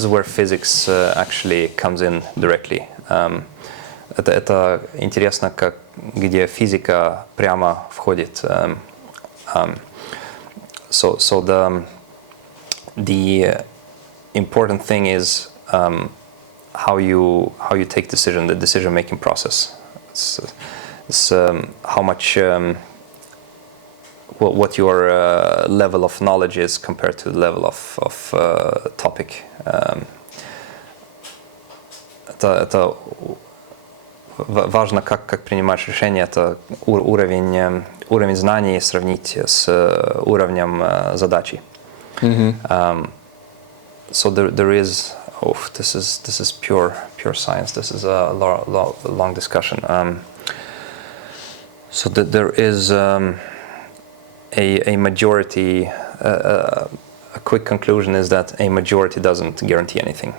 where physics actually comes in directly. Это интересно, где физика прямо входит. So the important thing is how you take decision, the decision-making process. It's how much what your level of knowledge is compared to the level of topic. Это важно, как принимаешь решение. Это уровень знаний сравнить с уровнем задачи. So there is this is pure science. This is a long discussion. So there is a majority. A quick conclusion is that a majority doesn't guarantee anything.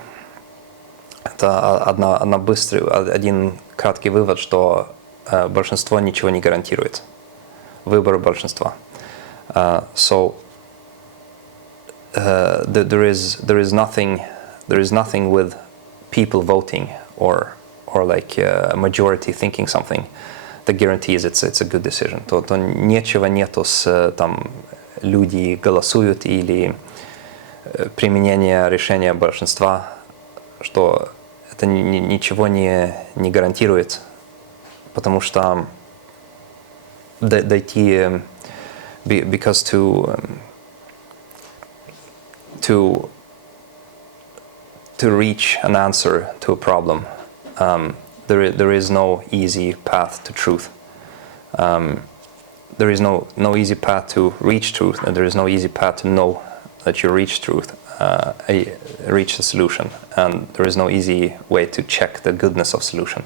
Это один краткий вывод, что большинство ничего не гарантирует. Выбор большинства. So there is nothing with people voting or like a majority thinking something that guarantees it's a good decision. То ничего нету с там люди голосуют или применение решения большинства, что это ничего не гарантирует, потому что дойти, because to reach an answer to a problem, there is no easy path to truth. There is no easy path to reach truth, and there is no easy path to know that you reach truth, reach the solution, and there is no easy way to check the goodness of solution.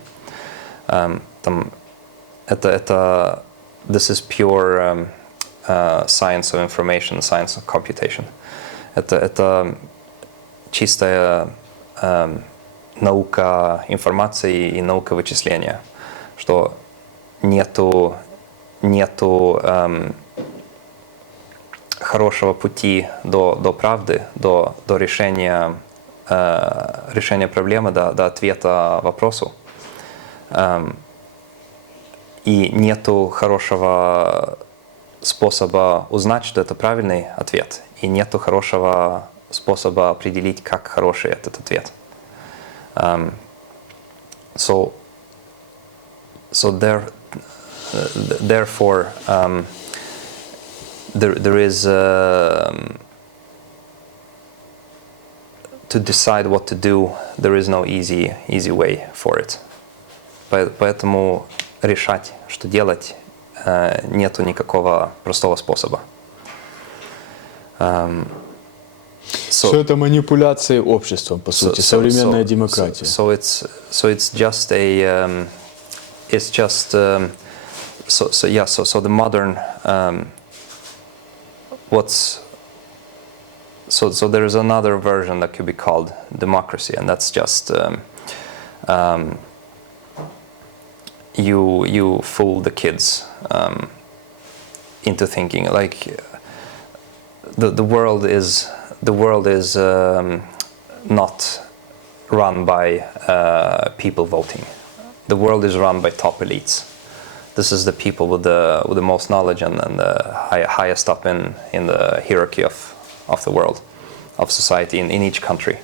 This is pure science of information, science of computation. Это чистая наука информации и наука вычисления, что нету хорошего пути до правды, до решения проблемы, до ответа вопросу. И нету хорошего способа узнать, что это правильный ответ, и нету хорошего способа определить, как хороший этот ответ. Therefore, there is to decide what to do. There is no easy way for it. Поэтому решать, что делать, нету никакого простого способа. Все это манипуляции обществом, по сути, современная демократия. So it's just a so the modern so there is another version that could be called democracy, and that's just you fool the kids into thinking like the world is not run by people voting. The world is run by top elites. This is the people with the most knowledge and the highest up in the hierarchy of the world, of society in each country.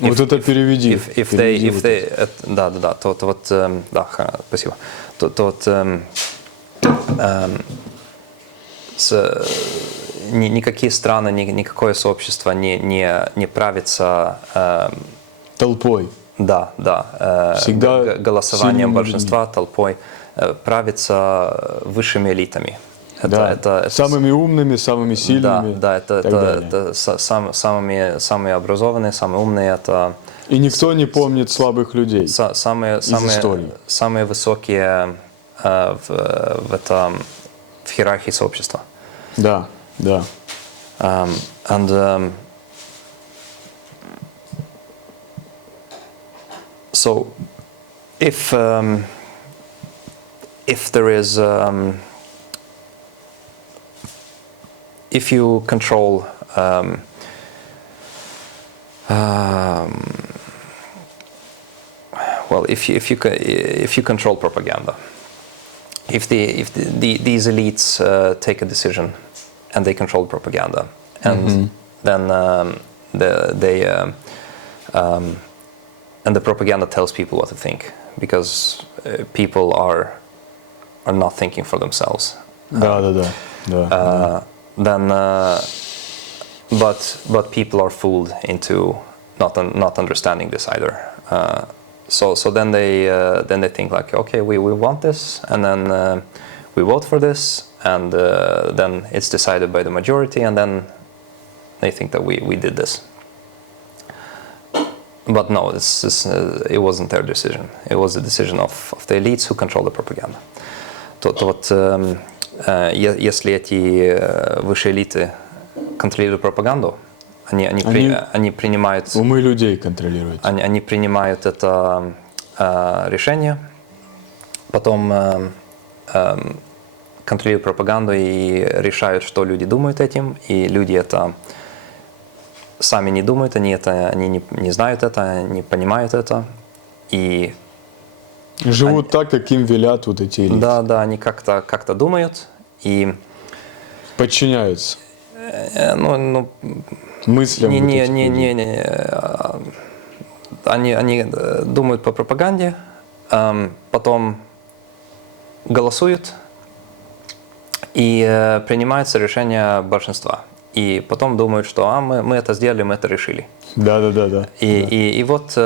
Вот это переведи. If they, да, то вот, да, спасибо. То вот никакие страны, никакое сообщество не правится толпой. Да. Всегда голосованием большинства, толпой, правится высшими элитами. Это самыми умными, самыми сильными. Да, это самые образованные, самые умные. Это и никто не помнит слабых людей самые высокие в иерархии сообщества. Да. So, if there is if you control if you control propaganda, if these elites take a decision and they control propaganda, and then and the propaganda tells people what to think, because people are not thinking for themselves. Then, but people are fooled into not understanding this either. So then they think like, okay, we want this, and then we vote for this, and then it's decided by the majority, and then they think that we did this. But no, it wasn't their decision. It was the decision of the elites who control the propaganda. Вот если эти высшие элиты контролируют пропаганду, они принимают... Умы людей контролируют. Они принимают это решение, потом контролируют пропаганду и решают, что люди думают этим, и люди это сами не думают, они не знают это, не понимают это, и живут так, как им велят вот эти элиты. Да, они как-то думают и подчиняются. Мыслям. Они думают по пропаганде, потом голосуют, и принимается решение большинства. И потом думают, что мы это сделали, мы это решили. Да. И вот...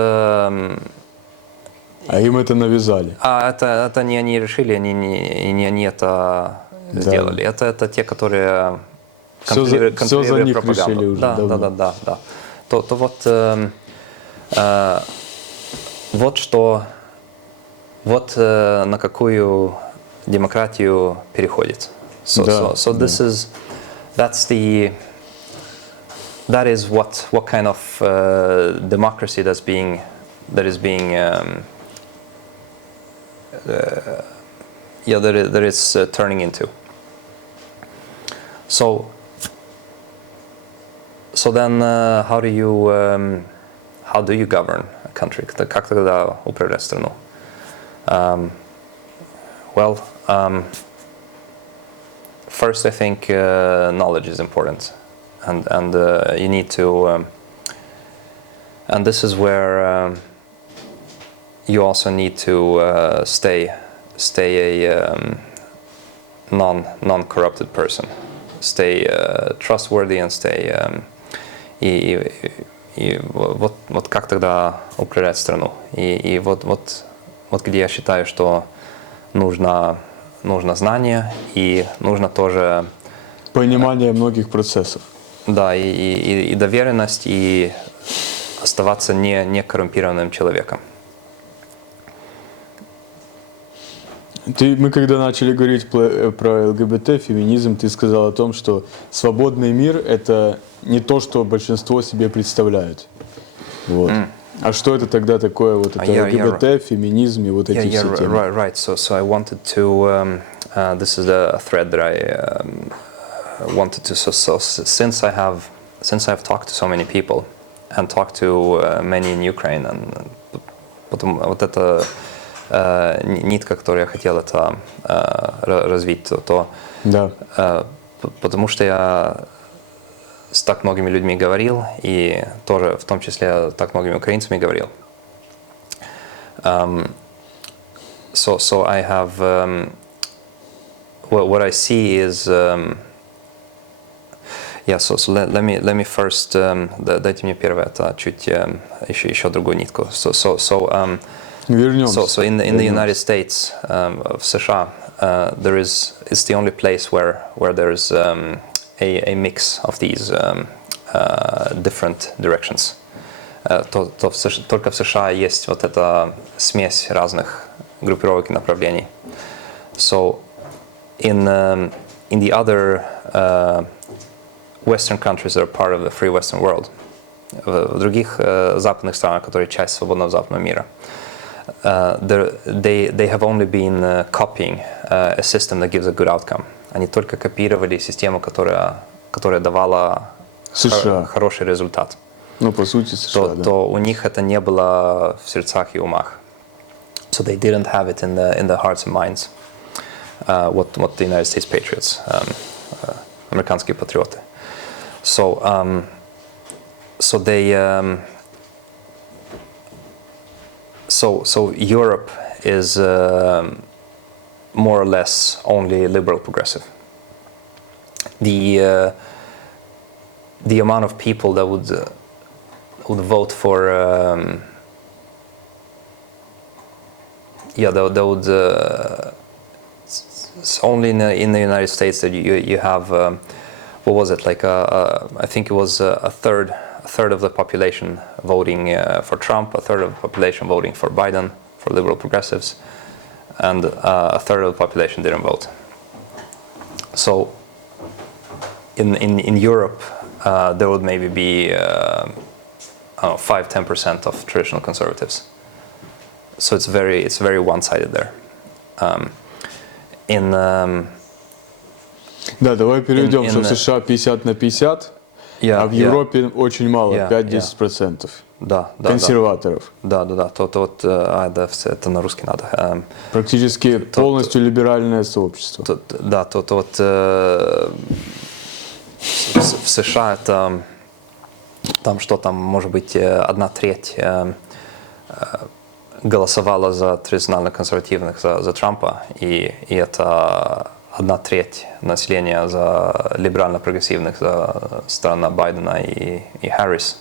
А им это навязали. Это не они решили, не они это сделали. Это те, которые контролируют пропаганду. Решили уже. Да. То вот на какую демократию переходит. That is what kind of democracy that is turning into. So then how do you govern a country? Как тогда управлять страну? First I think knowledge is important, and you need to, and this is where you also need to stay a non-corrupted person, stay trustworthy, and stay и вот как тогда управлять страну? И вот где я считаю, что нужно знание и нужно тоже понимание многих процессов. Да, и доверенность, и оставаться не коррумпированным человеком. Мы когда начали говорить про ЛГБТ, феминизм, ты сказал о том, что свободный мир – это не то, что большинство себе представляют. Вот. А что это тогда такое, вот это ЛГБТ, феминизм и вот эти все темы? Right. So I wanted to. This is a thread that I wanted to. So since I've talked to so many people and talked to many in Ukraine, and потом вот это нитка, которую я хотел это развить, Да. Потому что я с так многими людьми говорил, и тоже в том числе так многими украинцами говорил. So I have what I see is let me first дайте мне первое это чуть еще другую нитку. Вернемся. So in the United States, в США, it's the only place where there's a mix of these different directions. Только в США есть вот эта смесь разных группировок и направлений. So in the other Western countries that are part of the free Western world, в других западных странах, которые часть свободного западного мира, they have only been copying a system that gives a good outcome. Они только копировали систему, которая давала хороший результат. Ну, по сути, США, да. То у них это не было в сердцах и умах. So they didn't have it in the hearts and minds. What the United States patriots, американские патриоты. So Europe is more or less only liberal progressive. The amount of people that would vote for it's only in the United States that you have what was it, like I think it was a third of the population voting for Trump, a third of the population voting for Biden, for liberal progressives, and a third of the population didn't vote. So in Europe there would maybe be 5-10% of traditional conservatives. So it's very one-sided there. Да, давай перейдем, что в США 50 на 50, а в Европе очень мало, 5-10%. Да. Консерваторов. Да. Это на русский надо. Практически полностью либеральное сообщество. В США это там может быть 1/3 голосовала за традиционально консервативных, за Трампа, и это 1/3 населения за либерально-прогрессивных, за страна Байдена и Харрис.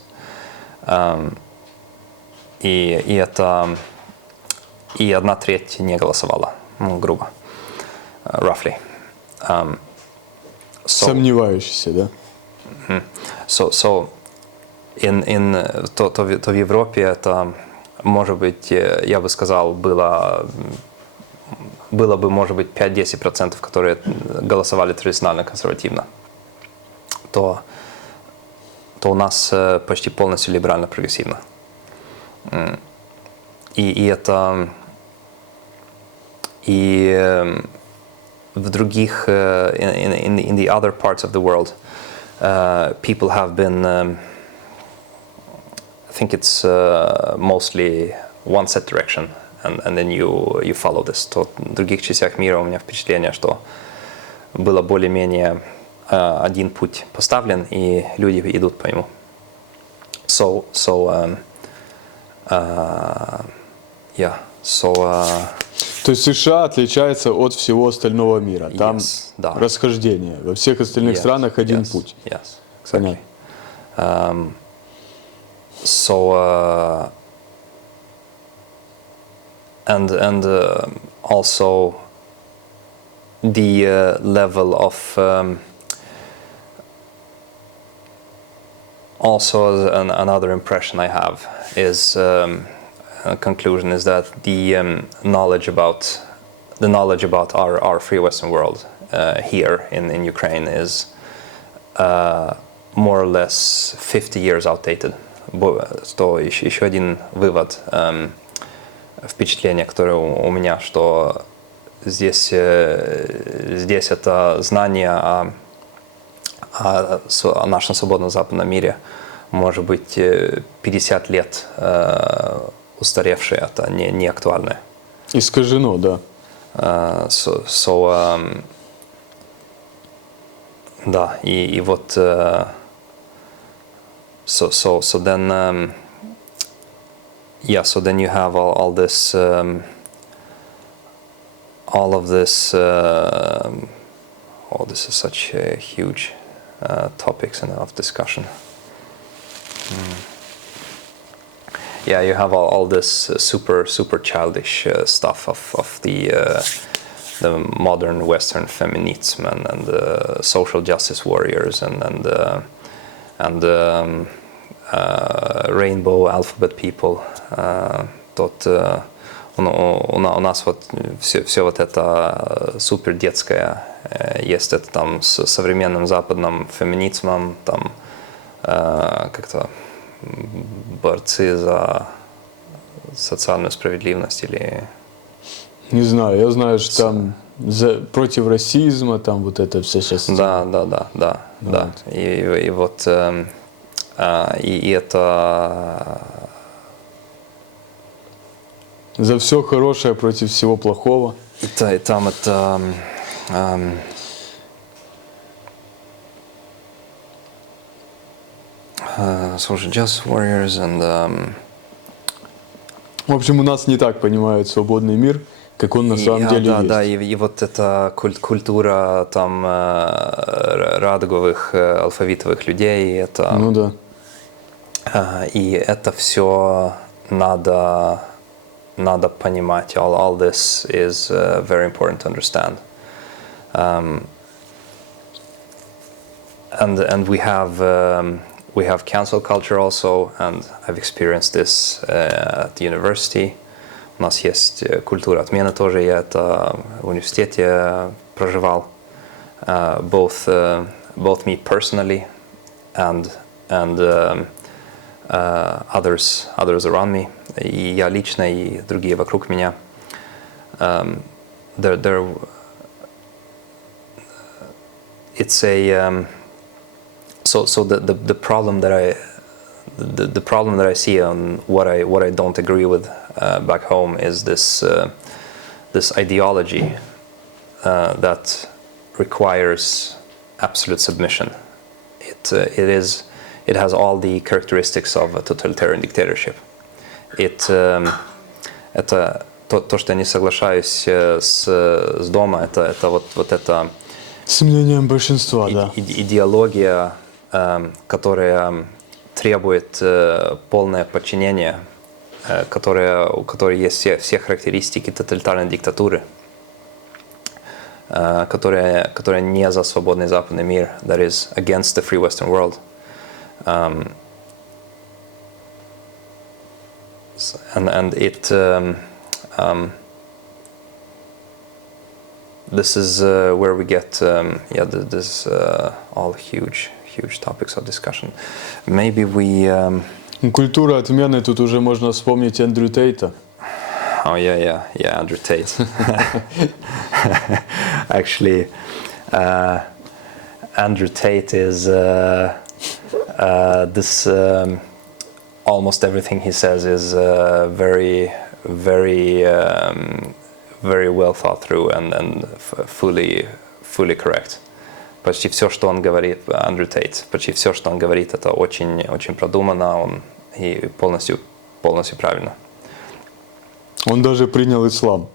И 1/3 не голосовала, грубо, roughly. Сомневающийся, да? So то в Европе это, может быть, я бы сказал, было бы, может быть, 5-10%, которые голосовали традиционально консервативно, то у нас почти полностью либерально-прогрессивно. И в других, in the other parts of the world, people have been, I think it's mostly one set direction, and then you follow this. То в других частях мира у меня впечатление, что было более-менее один путь поставлен, и люди идут по нему. То есть США отличается от всего остального мира. Там расхождение. Во всех остальных странах один путь. Exactly. And also the level of also another impression I have is a conclusion is that the knowledge about our free Western world here in Ukraine is more or less 50 years outdated. Что еще один вывод, впечатление, которое у меня, что здесь это знание о нашем свободном западном мире может быть 50 лет устаревшее, это не актуальное. Искажено, да. Да, и вот so then so then you have all this all of this this is such huge topics and of discussion. Yeah, you have all this super childish stuff of the modern Western feminism and social justice warriors and rainbow alphabet people. У нас вот все вот это супер детское, есть это там с современным западным феминизмом, там как-то борцы за социальную справедливость или... Не знаю, я знаю, что там против расизма, там вот это все сейчас... Да. И вот и это... За все хорошее против всего плохого. И там это... Social Justice Warriors and... В общем, у нас не так понимают свободный мир, как он на самом деле есть. Да, и вот эта культура там радуговых алфавитовых людей, это... Ну да. И это все надо понимать. All this is very important to understand. And we have cancel culture also, and I've experienced this at the university. У нас есть культура отмены тоже, я это в университете проживал. Both me personally and others around me. И я лично, и другие вокруг меня. It's a so the problem that I see on what I don't agree with back home is this ideology that requires absolute submission. It has all the characteristics of a totalitarian dictatorship. Это то, что я не соглашаюсь с дома, это вот это с мнением большинства, да. Идеология, которая требует полное подчинение, у которой есть все характеристики тоталитарной диктатуры, которая не за свободный западный мир, that is against the free Western world. And it this is where we get this all huge topics of discussion. Maybe we Культура отмены, тут уже можно вспомнить Эндрю Тейта. Oh yeah, Andrew Tate. Actually, Andrew Tate is this. Almost everything he says is very well thought through and fully correct. Почти все, что он говорит, Андрю Тейт, почти все, что он говорит, это очень продумано, и полностью правильно. Он даже принял ислам.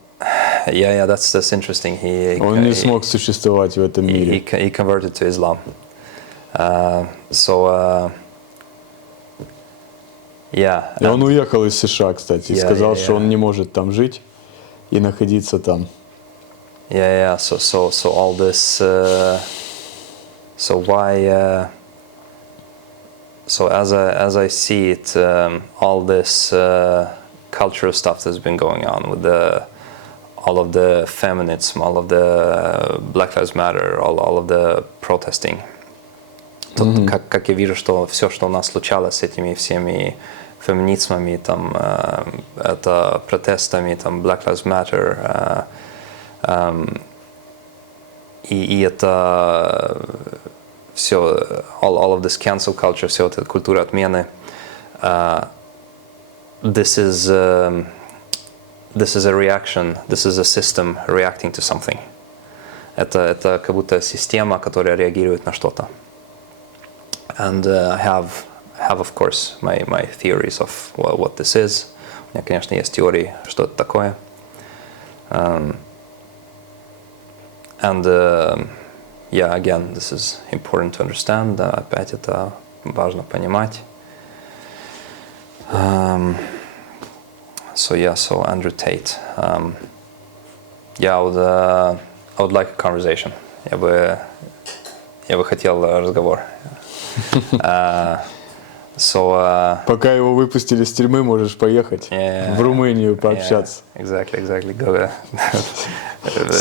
Yeah, that's interesting. Он не смог существовать в этом мире. He converted to Islam. Yeah. И он уехал из США, кстати, и сказал, что он не может там жить и находиться там. Yeah. So all this. So why? So as I see it, all this cultural stuff that's been going on with all of the feminism, all of the Black Lives Matter, all of the protesting. Тут, как я вижу, что все, что у нас случалось с этими всеми феминизмами, там, это протестами, там, Black Lives Matter, и это все, all of this cancel culture, все эта культура отмены, this this is a reaction, this is a system reacting to something. Это как будто система, которая реагирует на что-то. And I have of course my theories of what this is. У меня, конечно, есть теории, что это такое. Yeah, again, this is important to understand. Опять это важно понимать. So Andrew Tate. Yeah, I would like a conversation. Я бы хотел разговор. Пока его выпустили с тюрьмы, можешь поехать в Румынию пообщаться. Exactly. Go.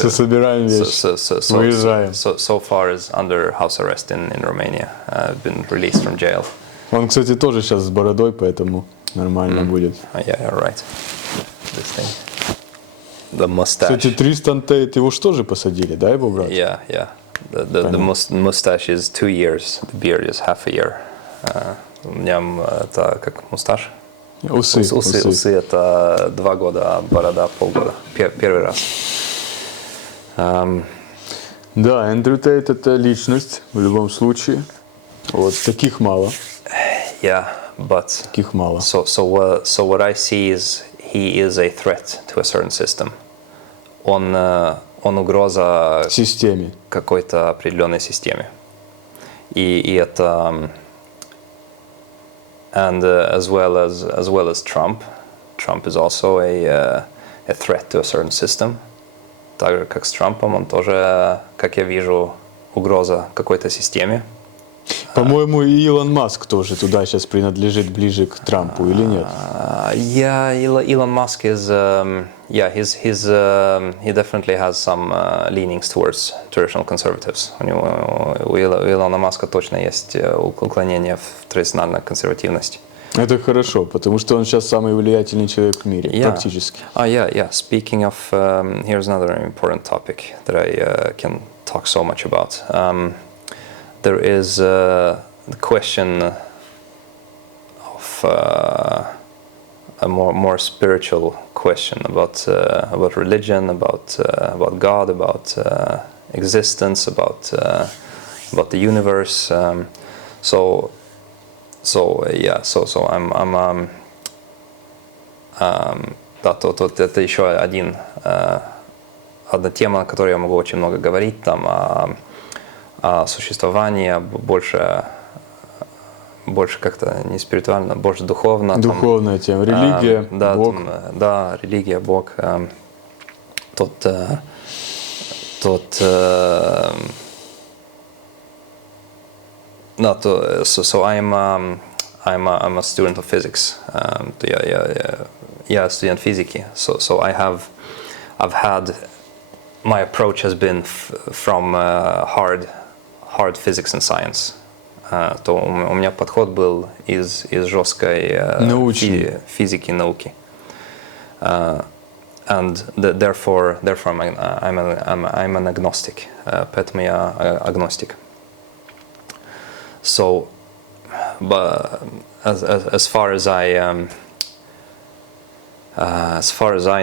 Собираем вещи, выезжаем. So far is under house arrest in Romania. Been released from jail. Он, кстати, тоже сейчас с бородой, поэтому нормально будет. Yeah, you're right. This thing. The mustache. Кстати, Тристан Тейт, его же тоже посадили, да, его брат? Yeah. The mustache is 2 years. The beard is half a year. У меня это как мусташ. Усы это 2 года, а борода полгода. Первый раз. Да, Эндрю Тейт это личность в любом случае. Вот таких мало. Yeah, but таких мало. So what I see is he is a threat to a certain system. Он угроза системе, какой-то определенной системе. И это and as well as Trump is also a threat to a certain system. Так же как с Трампом, он тоже, как я вижу, угроза какой-то системе. По-моему, и Илон Маск тоже туда сейчас принадлежит ближе к Трампу, или нет? Elon Musk is he definitely has some leanings towards traditional conservatives. У Илона Маска точно есть уклонение в традиционную консервативность. Это хорошо, потому что он сейчас самый влиятельный человек в мире, практически. Yeah. Speaking of, here's another important topic that I can talk so much about. There is the question of a more spiritual question about religion, about God, about existence, about the universe. So I'm это еще одна тема, о которой я могу очень много говорить, там о существовании, больше как-то не спиритуально, больше духовно. Духовная тема, религия, Бог. Да, религия, Бог. So I'm a student of physics. Я студент физики. So I've had my approach has been from hard physics and science. То у меня подход был из жесткой физики и науки. And therefore I'm an agnostic. Поэтому я агностик. So, but as far as I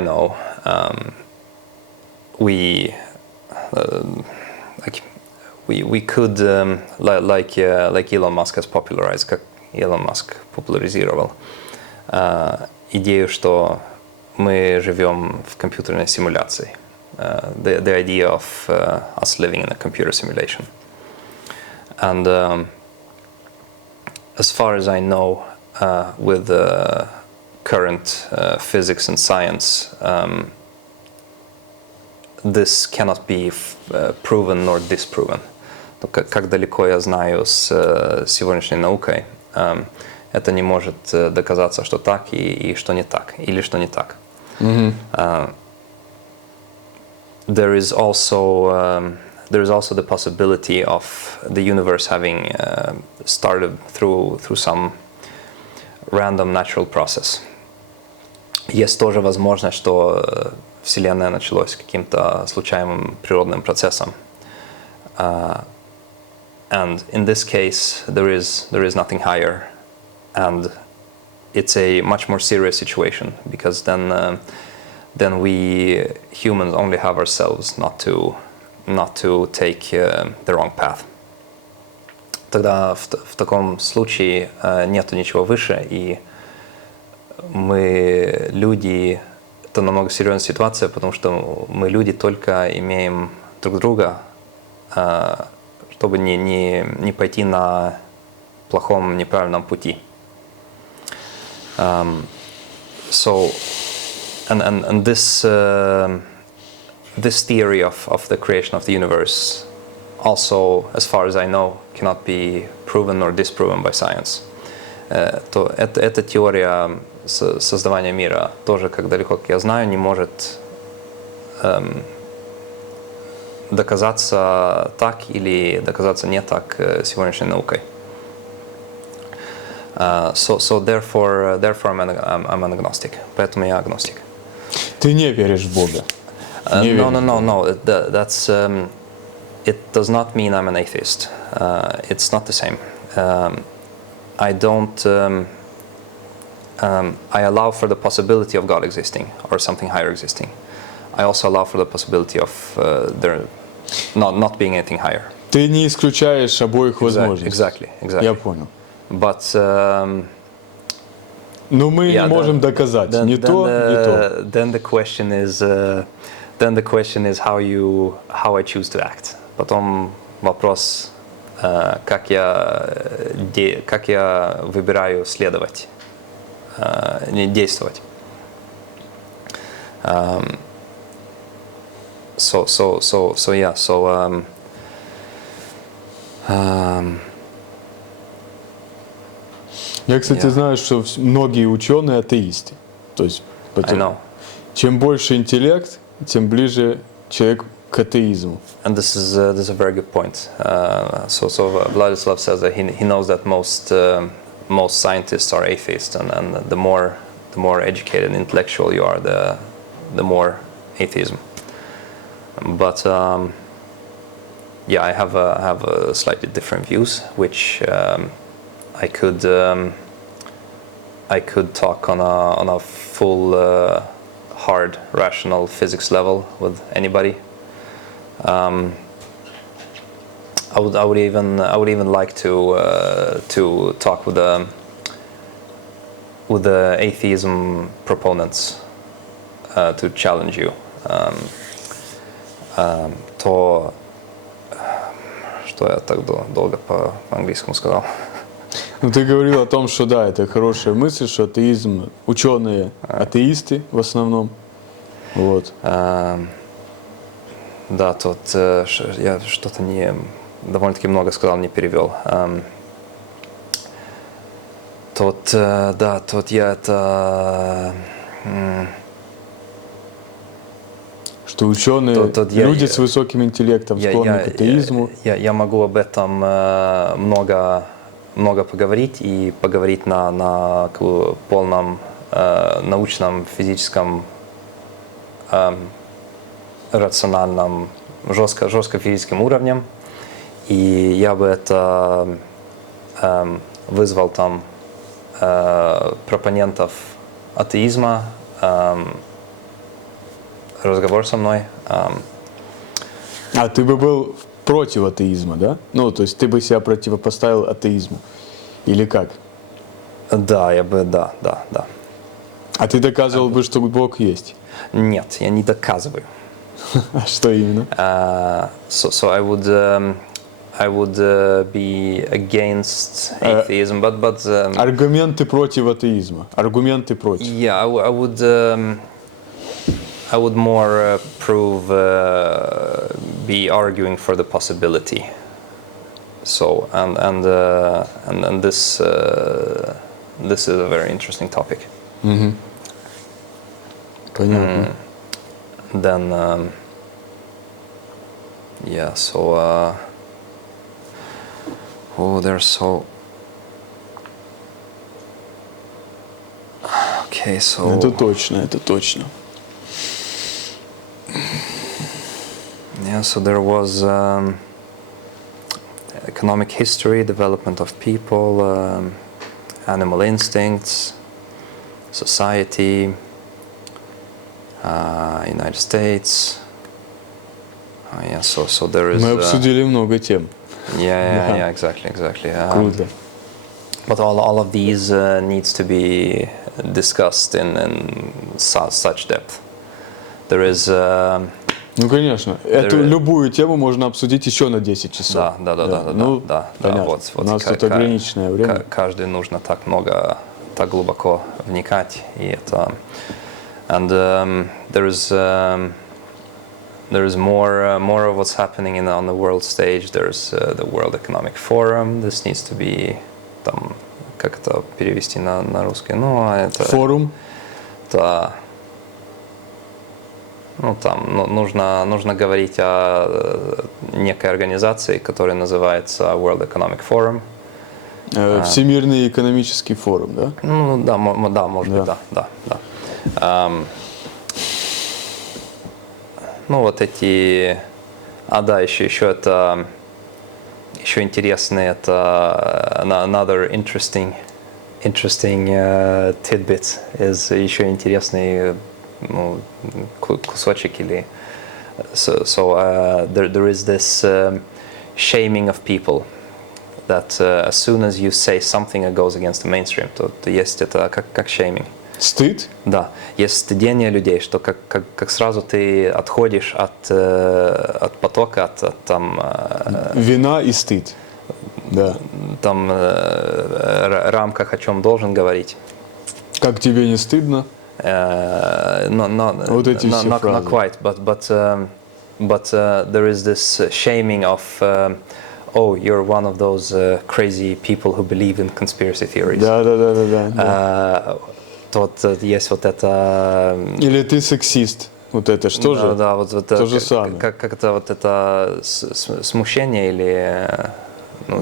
know, we could like Elon Musk has popularized, как Elon Musk популяризировал идею, что мы живем в компьютерной симуляции. The idea of us living in a computer simulation. And as far as I know, with current physics and science, this cannot be proven nor disproven. Как далеко я знаю с сегодняшней наукой, это не может доказаться, что так и что не так, или что не так. There is also the possibility of the universe having started through some random natural process. Есть тоже возможность, что Вселенная началась каким-то случайным природным процессом. And in this case, there is nothing higher, and it's a much more serious situation, because then then we humans only have ourselves not to take the wrong path. Тогда в таком случае нету ничего выше, и мы люди, это намного серьезная ситуация, потому что мы люди только имеем друг друга, чтобы не пойти на плохом, неправильном пути. So, and this theory of the creation of the universe also, as far as I know, cannot be proven or disproven by science. То эта теория создавания мира тоже, как далеко как я знаю, не может доказаться так или доказаться не так сегодняшней наукой. So therefore I'm an agnostic. Поэтому я агностик. Ты не веришь в Бога? No. That's it does not mean I'm an atheist. It's not the same. I don't. I allow for the possibility of God existing or something higher existing. I also allow for the possibility of there not being anything higher. Ты не исключаешь обоих возможностей. Exactly. Я понял. But но мы не можем доказать ни то, ни то. Then the question is how I choose to act. Потом вопрос, как я выбираю следовать, не действовать. Я, кстати, знаю, что многие ученые атеисты. То есть, чем больше интеллект, тем ближе человек к атеизму. And this is a very good point. So Vladislav says that he knows that most scientists are atheists, and the more educated and intellectual you are, the more atheism. But I have a slightly different views, which I could talk on a full hard rational physics level with anybody. I would even like to talk with the atheism proponents to challenge you. То что я так долго по-английскому сказал? Ну, ты говорил о том, что да, это хорошая мысль, что атеизм, ученые атеисты в основном. Вот. Да, тут я что-то довольно-таки много сказал, не перевел. Тут я это... Что ученые, люди с высоким интеллектом склонны к атеизму. Я могу об этом много поговорить и поговорить на полном научном, физическом, рациональном, жестко физическим уровнем. И я бы это вызвал там пропонентов атеизма, разговор со мной. А ты бы был против атеизма, да? Ну, то есть ты бы себя противопоставил атеизму. Или как? Да, да. А ты доказывал бы, что Бог есть? Нет, я не доказываю. А что именно? So I would be against atheism, but аргументы против атеизма. Аргументы против. Yeah, I would more be arguing for the possibility. So and this is a very interesting topic. Mm-hmm. Понятно. Then there's so okay, so это точно. Yeah, so there was economic history, development of people, animal instincts, society, United States. Yeah, so there is. Мы обсудили много тем. Yeah, exactly. Круто. But all of these needs to be discussed in such depth. There is. Ну, конечно. Эту любую тему можно обсудить еще на 10 часов. Да. Ну, понятно. Вот У нас тут ограниченное время. Каждый нужно так много, так глубоко вникать, и это. And there is more of what's happening on the world stage. There's the World Economic Forum. This needs to be там, как это перевести на русский? Ну, это Форум. Да. Ну, там нужно говорить о некой организации, которая называется World Economic Forum. Всемирный экономический форум, да? Ну, да, может быть, да. Ну, вот эти... да, еще это... Еще интересный, это another interesting tidbit is еще интересный кусочек или... So there is this shaming of people that as soon as you say something that goes against the mainstream, то есть это как shaming. Стыд? Да, есть стыдение людей, что как сразу ты отходишь от потока, от там... Вина и стыд. Да. Там рамках, о чем должен говорить. Как тебе не стыдно? Вот эти все not фразы. quite, but there is this shaming of oh, you're one of those crazy people who believe in conspiracy theories. Да. Тут есть вот это... Или ты сексист. Вот это что же? Да, вот это... То же самое. Как это вот это смущение или...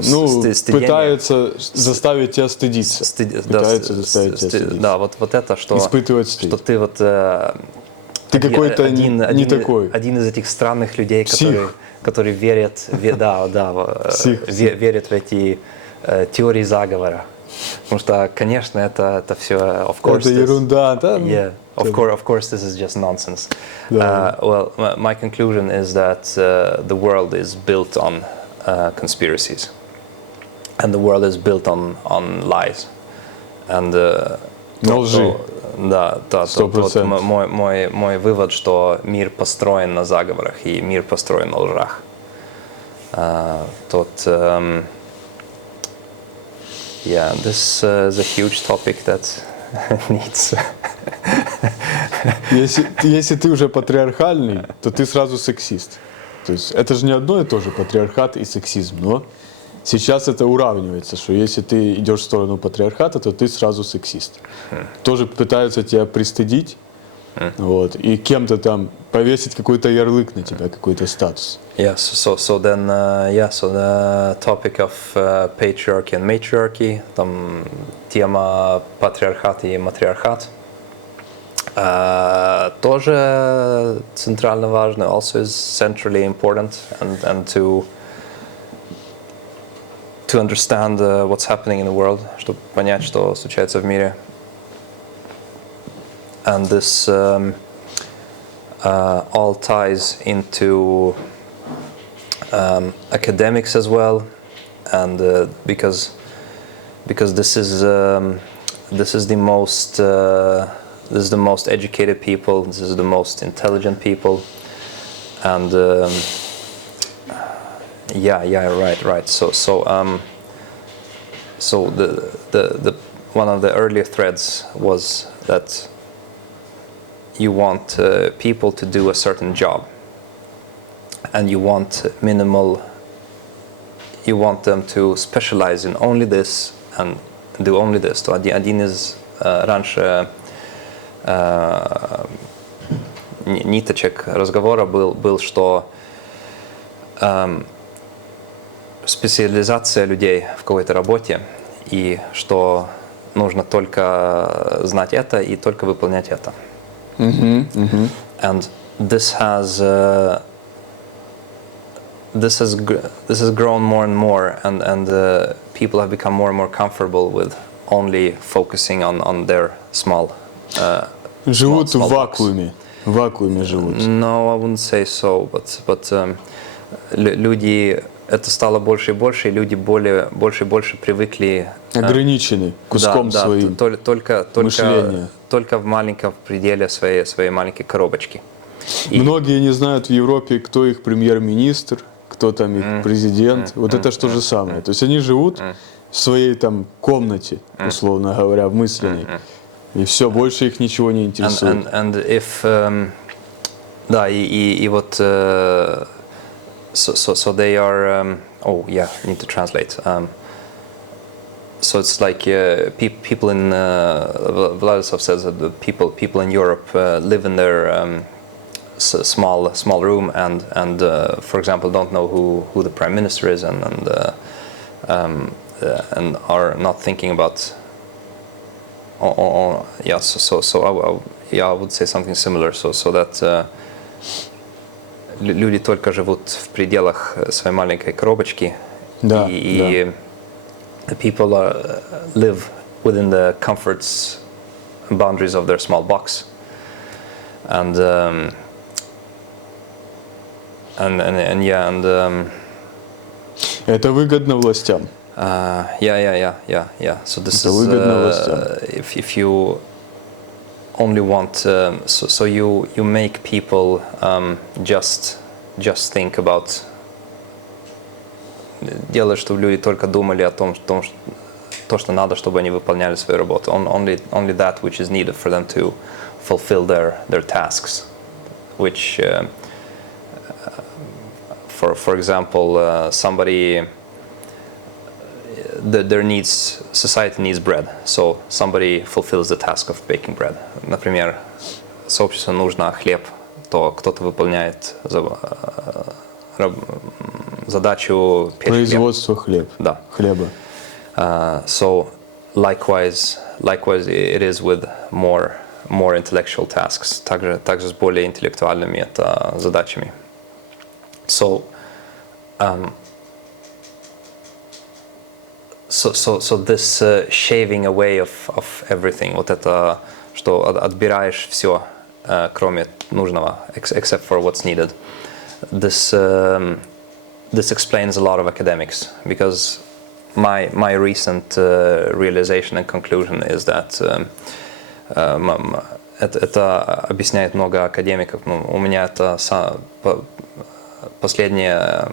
стыдение. Пытается заставить тебя стыдиться. Пытается заставить тебя стыдиться. Да, вот это, что... Испытывать стыд. Что ты вот... Ты какой-то не такой. Один из этих странных людей, которые верят в эти теории заговора. Потому что, конечно, это все, of course. Это ерунда, да? Yeah, of course, this is just nonsense. Well, my conclusion is that the world is built on conspiracies, and the world is built on lies. And лжи. Да, мой вывод, что мир построен на заговорах и мир построен на лжах. Yeah, this is a huge topic that needs. Если ты уже патриархальный, то ты сразу сексист. То есть это же не одно и то же, патриархат и сексизм, но сейчас это уравнивается, что если ты идешь в сторону патриархата, то ты сразу сексист. Тоже пытаются тебя пристыдить, вот, и кем-то там повесить какой-то ярлык на тебя, какой-то статус. Yes, so then so the topic of patriarchy and matriarchy, там тема патриархат и матриархат, тоже центрально важно, also is centrally important, and to understand what's happening in the world, чтобы понять, что случается в мире. And this all ties into academics as well, and because this is the most educated people, this is the most intelligent people, and right. So the one of the earlier threads was that you want people to do a certain job, and you want them to specialize in only this and do only this. То один из раньше ниточек разговора был, что специализация людей в какой-то работе, и что нужно только знать это и только выполнять это. And this has grown more and more, and people have become more and more comfortable with only focusing on their small. Живут в вакууме. в вакууме живут. No, I wouldn't say so, but люди, это стало больше и больше, и люди больше и больше привыкли Ограничены куском своим мышления. только в маленьком пределе своей маленькой коробочки. Многие не знают в Европе, кто их премьер-министр, кто там их президент. Вот это что же самое. То есть они живут в своей там комнате, условно говоря, в мысленной. И все, больше их ничего не интересует. And if, да, и вот, so they are, oh yeah, need to translate. So it's like people in, Vladislav says that the people in Europe live in their small room and for example don't know who the prime minister is and are not thinking about. Yeah, so I would say something similar. So that люди только живут в пределах своей маленькой коробочки, и people live within the comforts and boundaries of their small box, and это выгодно властям. Yeah. So this is if you only want, so you make people just think about. Делаешь, чтобы люди только думали о том, что надо, чтобы они выполняли свою работу. Only that which is needed for them to fulfill their tasks, which, for example, somebody. Society needs bread, so somebody fulfills the task of baking bread. Например, сообществу нужно хлеб, то кто-то выполняет задачу печь производство хлеба. So likewise it is with more intellectual tasks. Также с более интеллектуальными задачами. So this shaving away of everything, вот это, что отбираешь все, кроме нужного, except for what's needed. This explains a lot of academics, because my recent realization and conclusion is that это объясняет много академиков. У меня это последнее,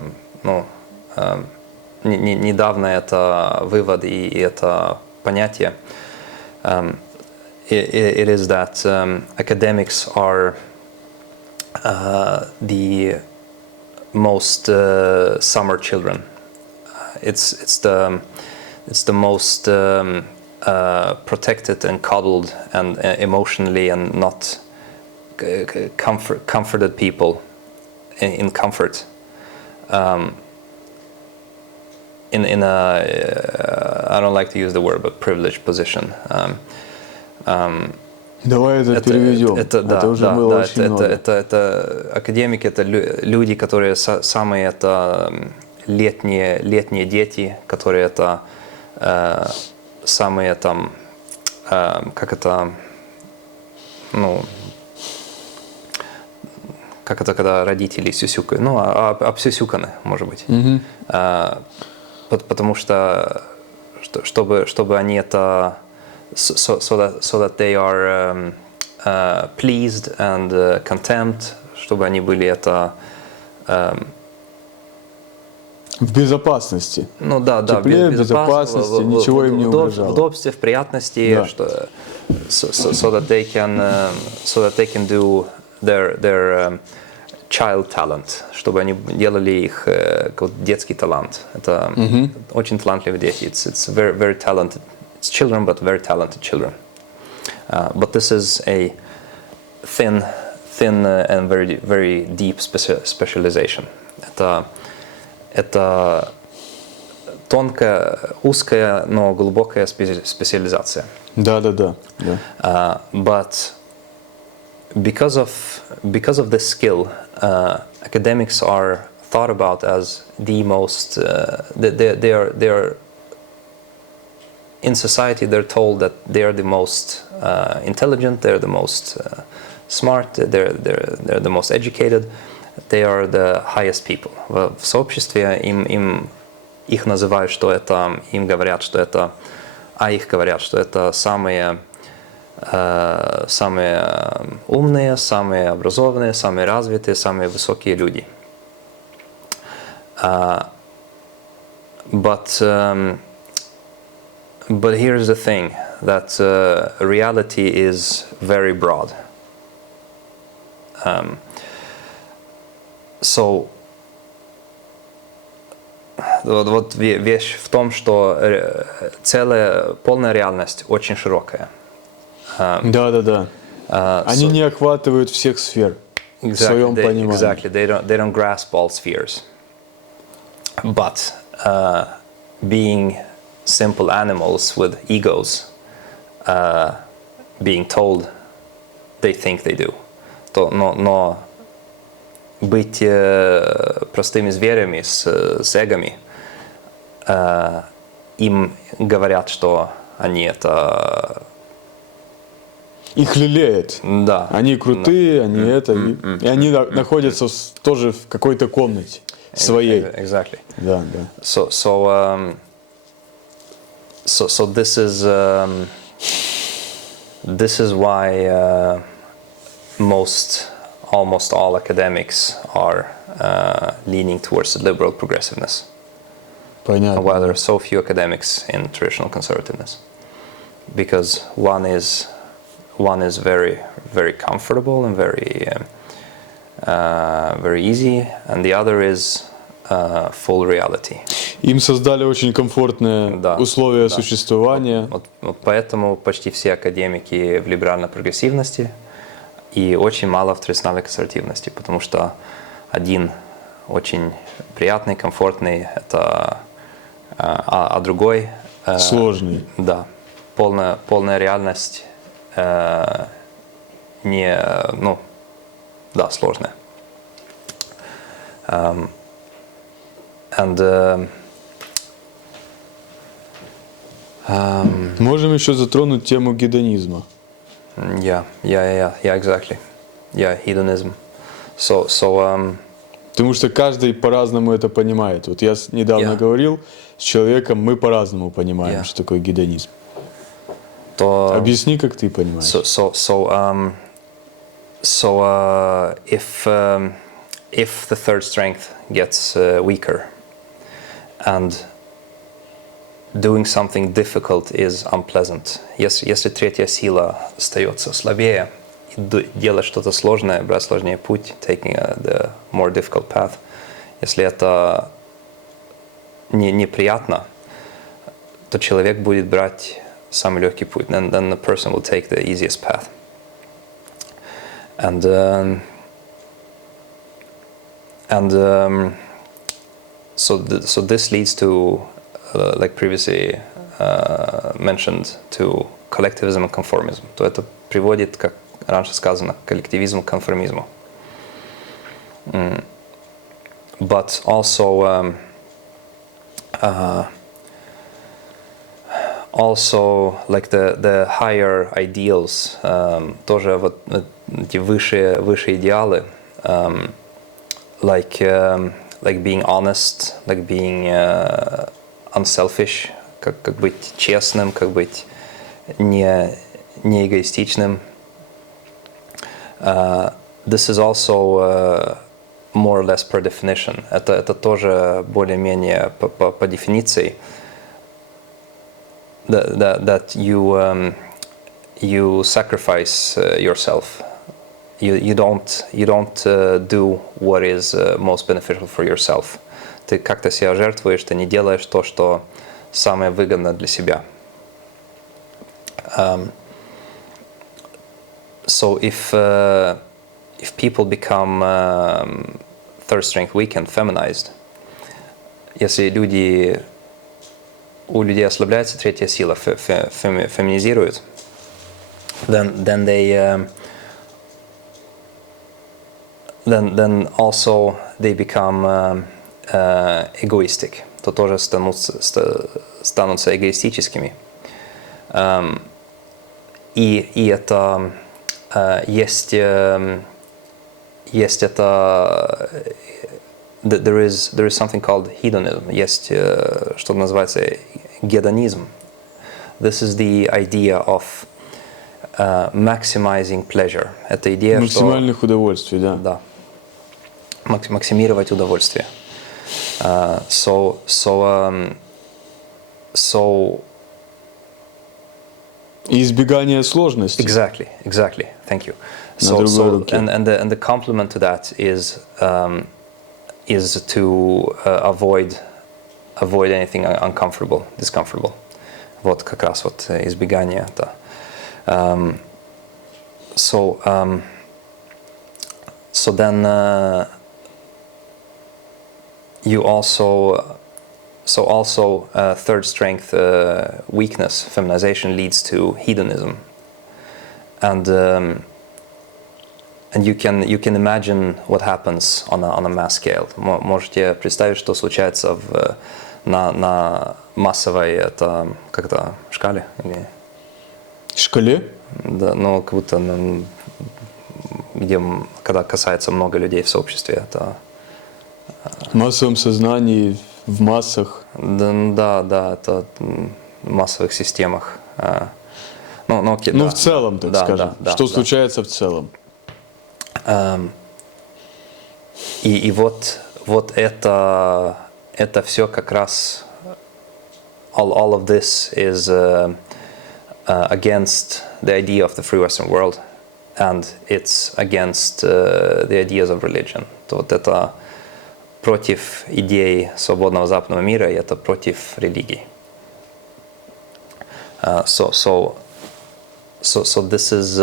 недавно это вывод и это понятие. It is that academics are the most summer children. It's the most protected and coddled and emotionally and not comforted people in comfort. In a I don't like to use the word, but privileged position. Давай это переведем. Это уже было очень много. Это академики, это люди, которые самые это летние дети, которые это самые там как это когда родители сюсюкают, обсюсюканы, может быть. Потому что чтобы они это so that they are pleased and content, чтобы они были это в безопасности. Тепле, в безопасности, ничего им не угрожало. В удобстве, в приятности, что so that they can do their child talent, чтобы они делали их детский талант. Это очень талантливые дети. It's very, very talented. It's children, but very talented children. But this is a thin and very, very deep specialization. Это тонкая, узкая, но глубокая специализация. Да. But because of this skill, academics are thought about as the most. They are in society. They're told that they are the most intelligent. They're the most smart, they're the most educated, they are the highest people. В сообществе их называют, что это, им говорят, что это, их говорят, что это самые умные, самые образованные, самые развитые, самые высокие люди. But here's the thing, that reality is very broad. So, вот вещь в том, что полная реальность очень широкая. Да. Они не охватывают всех сфер в своем понимании. Exactly, they don't grasp all spheres. But being simple animals with egos, being told they think they do. Но быть простыми зверями с эгами, им говорят, что они это... Их лелеют. Да. Они крутые, они это. И они находятся тоже в какой-то комнате своей. Exactly. Да. So this is why almost all academics are leaning towards the liberal progressiveness. Понятно. While there are so few academics in traditional conservativeness, because one is very, very comfortable and very easy, and the other is full reality. Им создали очень комфортные условия существования. Вот поэтому почти все академики в либерально-прогрессивности и очень мало в традиционной консервативности, потому что один очень приятный, комфортный, это, а другой сложный. Да, полная реальность сложная. Можем еще затронуть тему гедонизма. Yeah, exactly. Yeah, hedonism. So, потому что каждый по-разному это понимает. Вот я недавно говорил с человеком, мы по-разному понимаем, что такое гедонизм. Объясни, как ты понимаешь. If the third strength gets weaker and doing something difficult is unpleasant, если третья сила остается слабее и делать что-то сложное, брать сложнее путь, taking the more difficult path, если это неприятно, то человек будет брать самый легкий путь. Then the person will take the easiest path. So this leads to, like previously mentioned, to collectivism and conformism. То это приводит, как раньше сказано, к коллективизму, к конформизму. But also like the higher ideals, тоже вот эти высшие идеалы, like being honest, like being unselfish, как быть честным, как быть не эгоистичным. This is also more or less per definition. Это тоже более-менее по дефиниции. That you sacrifice yourself. You don't do what is most beneficial for yourself. Ты как-то себя жертвуешь, ты не делаешь то, что самое выгодное для себя. So if people become third strength weak and feminized, если у людей ослабляется третья сила, феминизируют, then also they become egoistic, то тоже станутся эгоистическими. И это есть это there is something called hedonism. Есть что называется гедонизм. This is the idea of maximizing pleasure. Это идея, Максимальных удовольствий, да. Да. Максимировать удовольствие. So И избегание сложностей. exactly. Thank you. На другой руке. And the complement to that is to avoid anything uncomfortable, discomfortable. Вот как раз вот избегание это. So then you also third strength weakness, feminization leads to hedonism, and you can imagine what happens on a mass scale. Можете представить, что случается на массовой это как-то шкале или Шкале? да, ну как будто где когда касается много людей в сообществе, это В массовом сознании, в массах. да, это в массовых системах. Окей, Ну, да, в целом, так да, скажем. да, Что да. случается в целом? И вот это все как раз all of this is against the idea of the free Western world, and it's against the ideas of religion. То вот это против идей свободного западного мира, и это против религии. So this is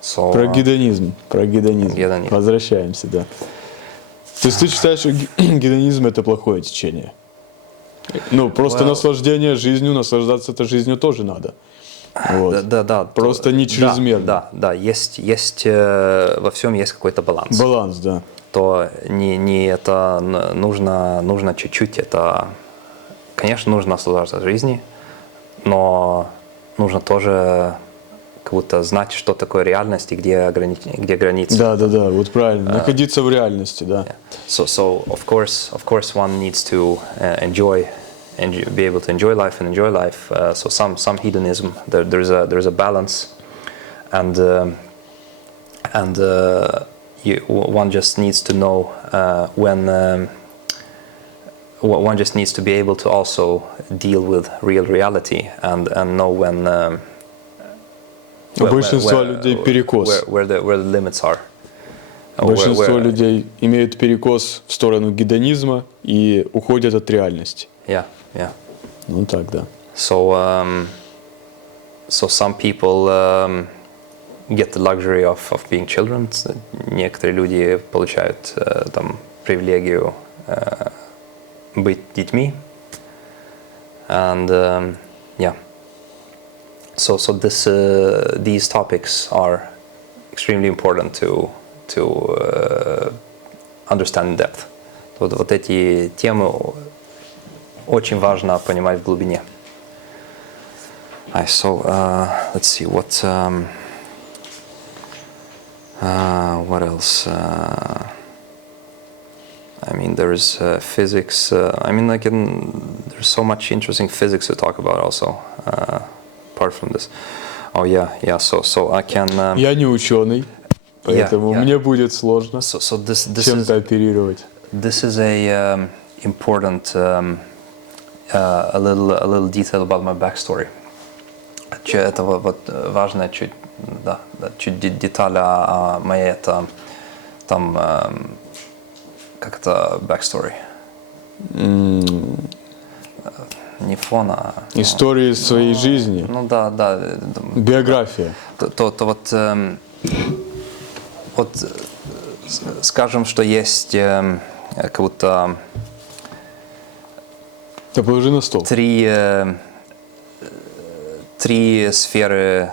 Про гедонизм. Гедонизм. Возвращаемся, да. То есть ты считаешь, что гедонизм это плохое течение? Ну, просто наслаждение жизнью, наслаждаться этой жизнью тоже надо. Вот. Да. Просто не чрезмерно. Да. Есть во всем есть какой-то баланс. Баланс, да. То не это нужно чуть-чуть это, конечно, нужно наслаждаться жизнью, но нужно тоже как будто знать, что такое реальность и где границы. Да, вот правильно. Находиться в реальности, да. Yeah. So of course one needs to be able to enjoy life. So some hedonism. There's a balance, and one just needs to know when. One just needs to be able to also deal with real reality and know when. У большинства людей перекос. Where the limits are. Большинство людей имеют перекос в сторону гедонизма и уходят от реальности. Yeah. Ну так, да. So some people get the luxury of being children. Некоторые люди получают там привилегию быть детьми. And So these topics are extremely important to understand in depth. Вот эти темы очень важно понимать в глубине. So let's see what else. I mean, there is physics. There's so much interesting physics to talk about also. Apart from this. So I can. Я не ученый, поэтому мне будет сложно this чем-то оперировать. This is a important a little detail about my backstory. Это вот важная чуть деталь о моей это там как это backstory. Не фона. Истории своей жизни. Ну да. Биография. То вот скажем, что есть как будто Да положи на стол. Три сферы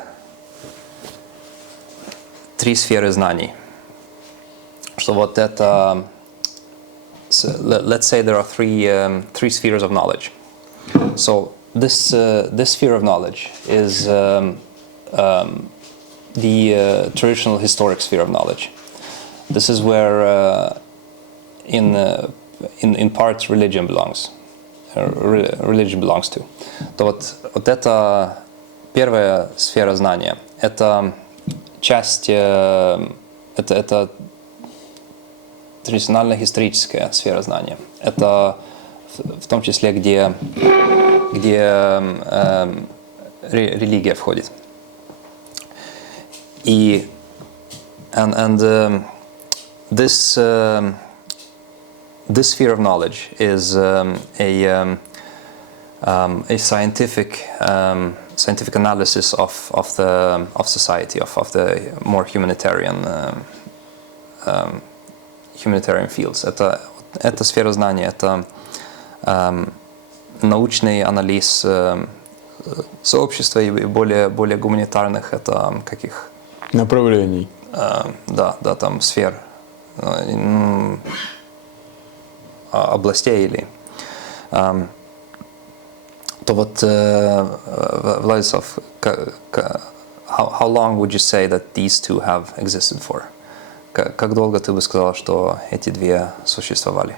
знаний. Что вот это so let's say there are three spheres of knowledge. So this sphere of knowledge is the traditional historic sphere of knowledge. This is where in part religion belongs. Religion belongs to. То вот это первая сфера знания. Это часть, это традиционально-историческая сфера знания. Это в том числе, где религия входит. И this sphere of knowledge is a scientific analysis of society, of the more humanitarian fields. Это сфера знания, это научный анализ сообщества и более гуманитарных, это каких направлений. Да, там сфер, областей или. То вот, Vladislav, how long would you say that these two have existed for? Как долго ты бы сказал, что эти две существовали?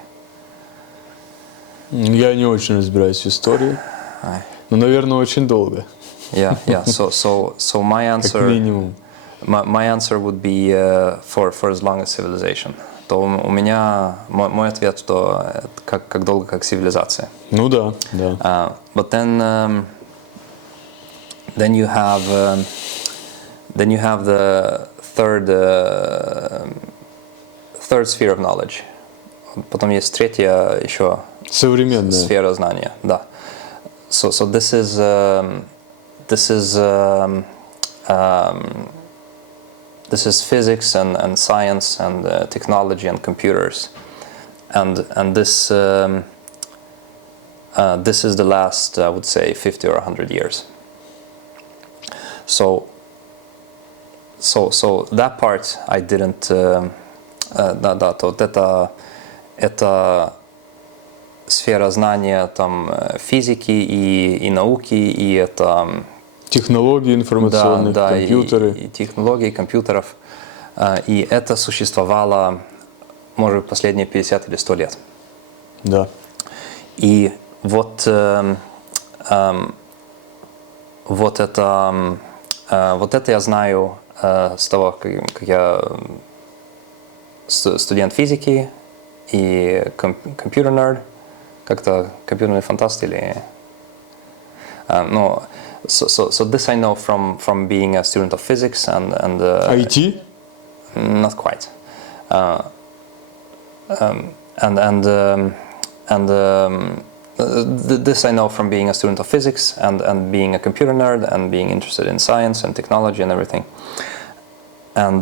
Я не очень разбираюсь в истории, но, наверное, очень долго. Yeah. So my answer. Как минимум. My answer would be for as long as civilization. То у меня мой ответ, что как долго, как цивилизация. Ну да. But then you have the third sphere of knowledge. Потом есть третья еще современная сфера знания. Да. So this is physics and science and technology and computers, and this is the last, I would say, 50 or 100 years. So that part I didn't. Это сфера знания там физики и науки, и это технологии информационных, компьютеры. И технологии компьютеров. И это существовало, может быть, последние 50 или 100 лет. Да. И вот это я знаю с того, как я студент физики и компьютер-нерд, как-то компьютерный фантаст или... No, so this I know from being a student of physics and IT? Not quite. This I know from being a student of physics and being a computer nerd and being interested in science and technology and everything. And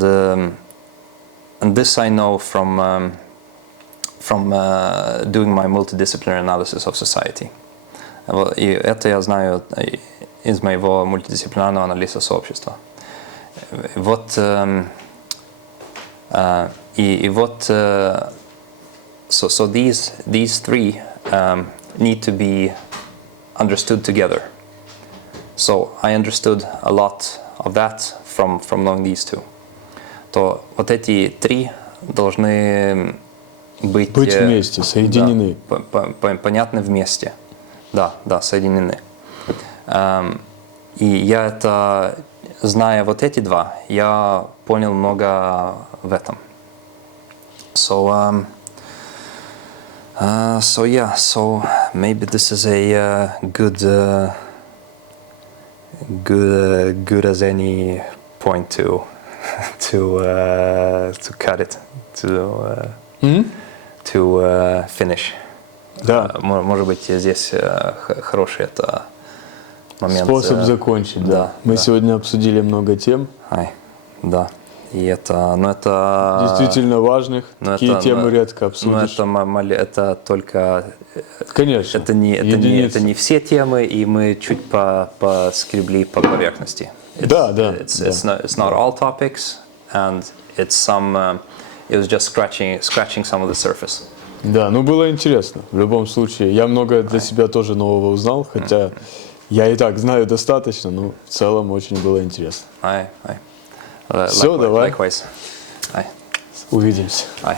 this I know from doing my multidisciplinary analysis of society. И это я знаю из моего мультидисциплинарного анализа сообщества. Вот so these three need to be understood together. So I understood a lot of that from knowing these two. То вот эти три должны быть вместе, соединены. Да, понятны вместе. Да, соединены. И я это, зная вот эти два, я понял много в этом. So maybe this is a good as any point to cut it, to finish. Да. Может быть, здесь хороший это момент. Способ закончить, да. Мы сегодня обсудили много тем. Да. И это, действительно важных. Такие темы редко обсудишь. Это только. Конечно. Это не все темы, и мы чуть поскребли по поверхности. Да. It's not all topics, and it was just scratching some of the surface. Да, ну было интересно. В любом случае, я много для себя тоже нового узнал, хотя я и так знаю достаточно, но в целом очень было интересно. Aye. Всё, давай. Likewise. Aye. Увидимся. Aye.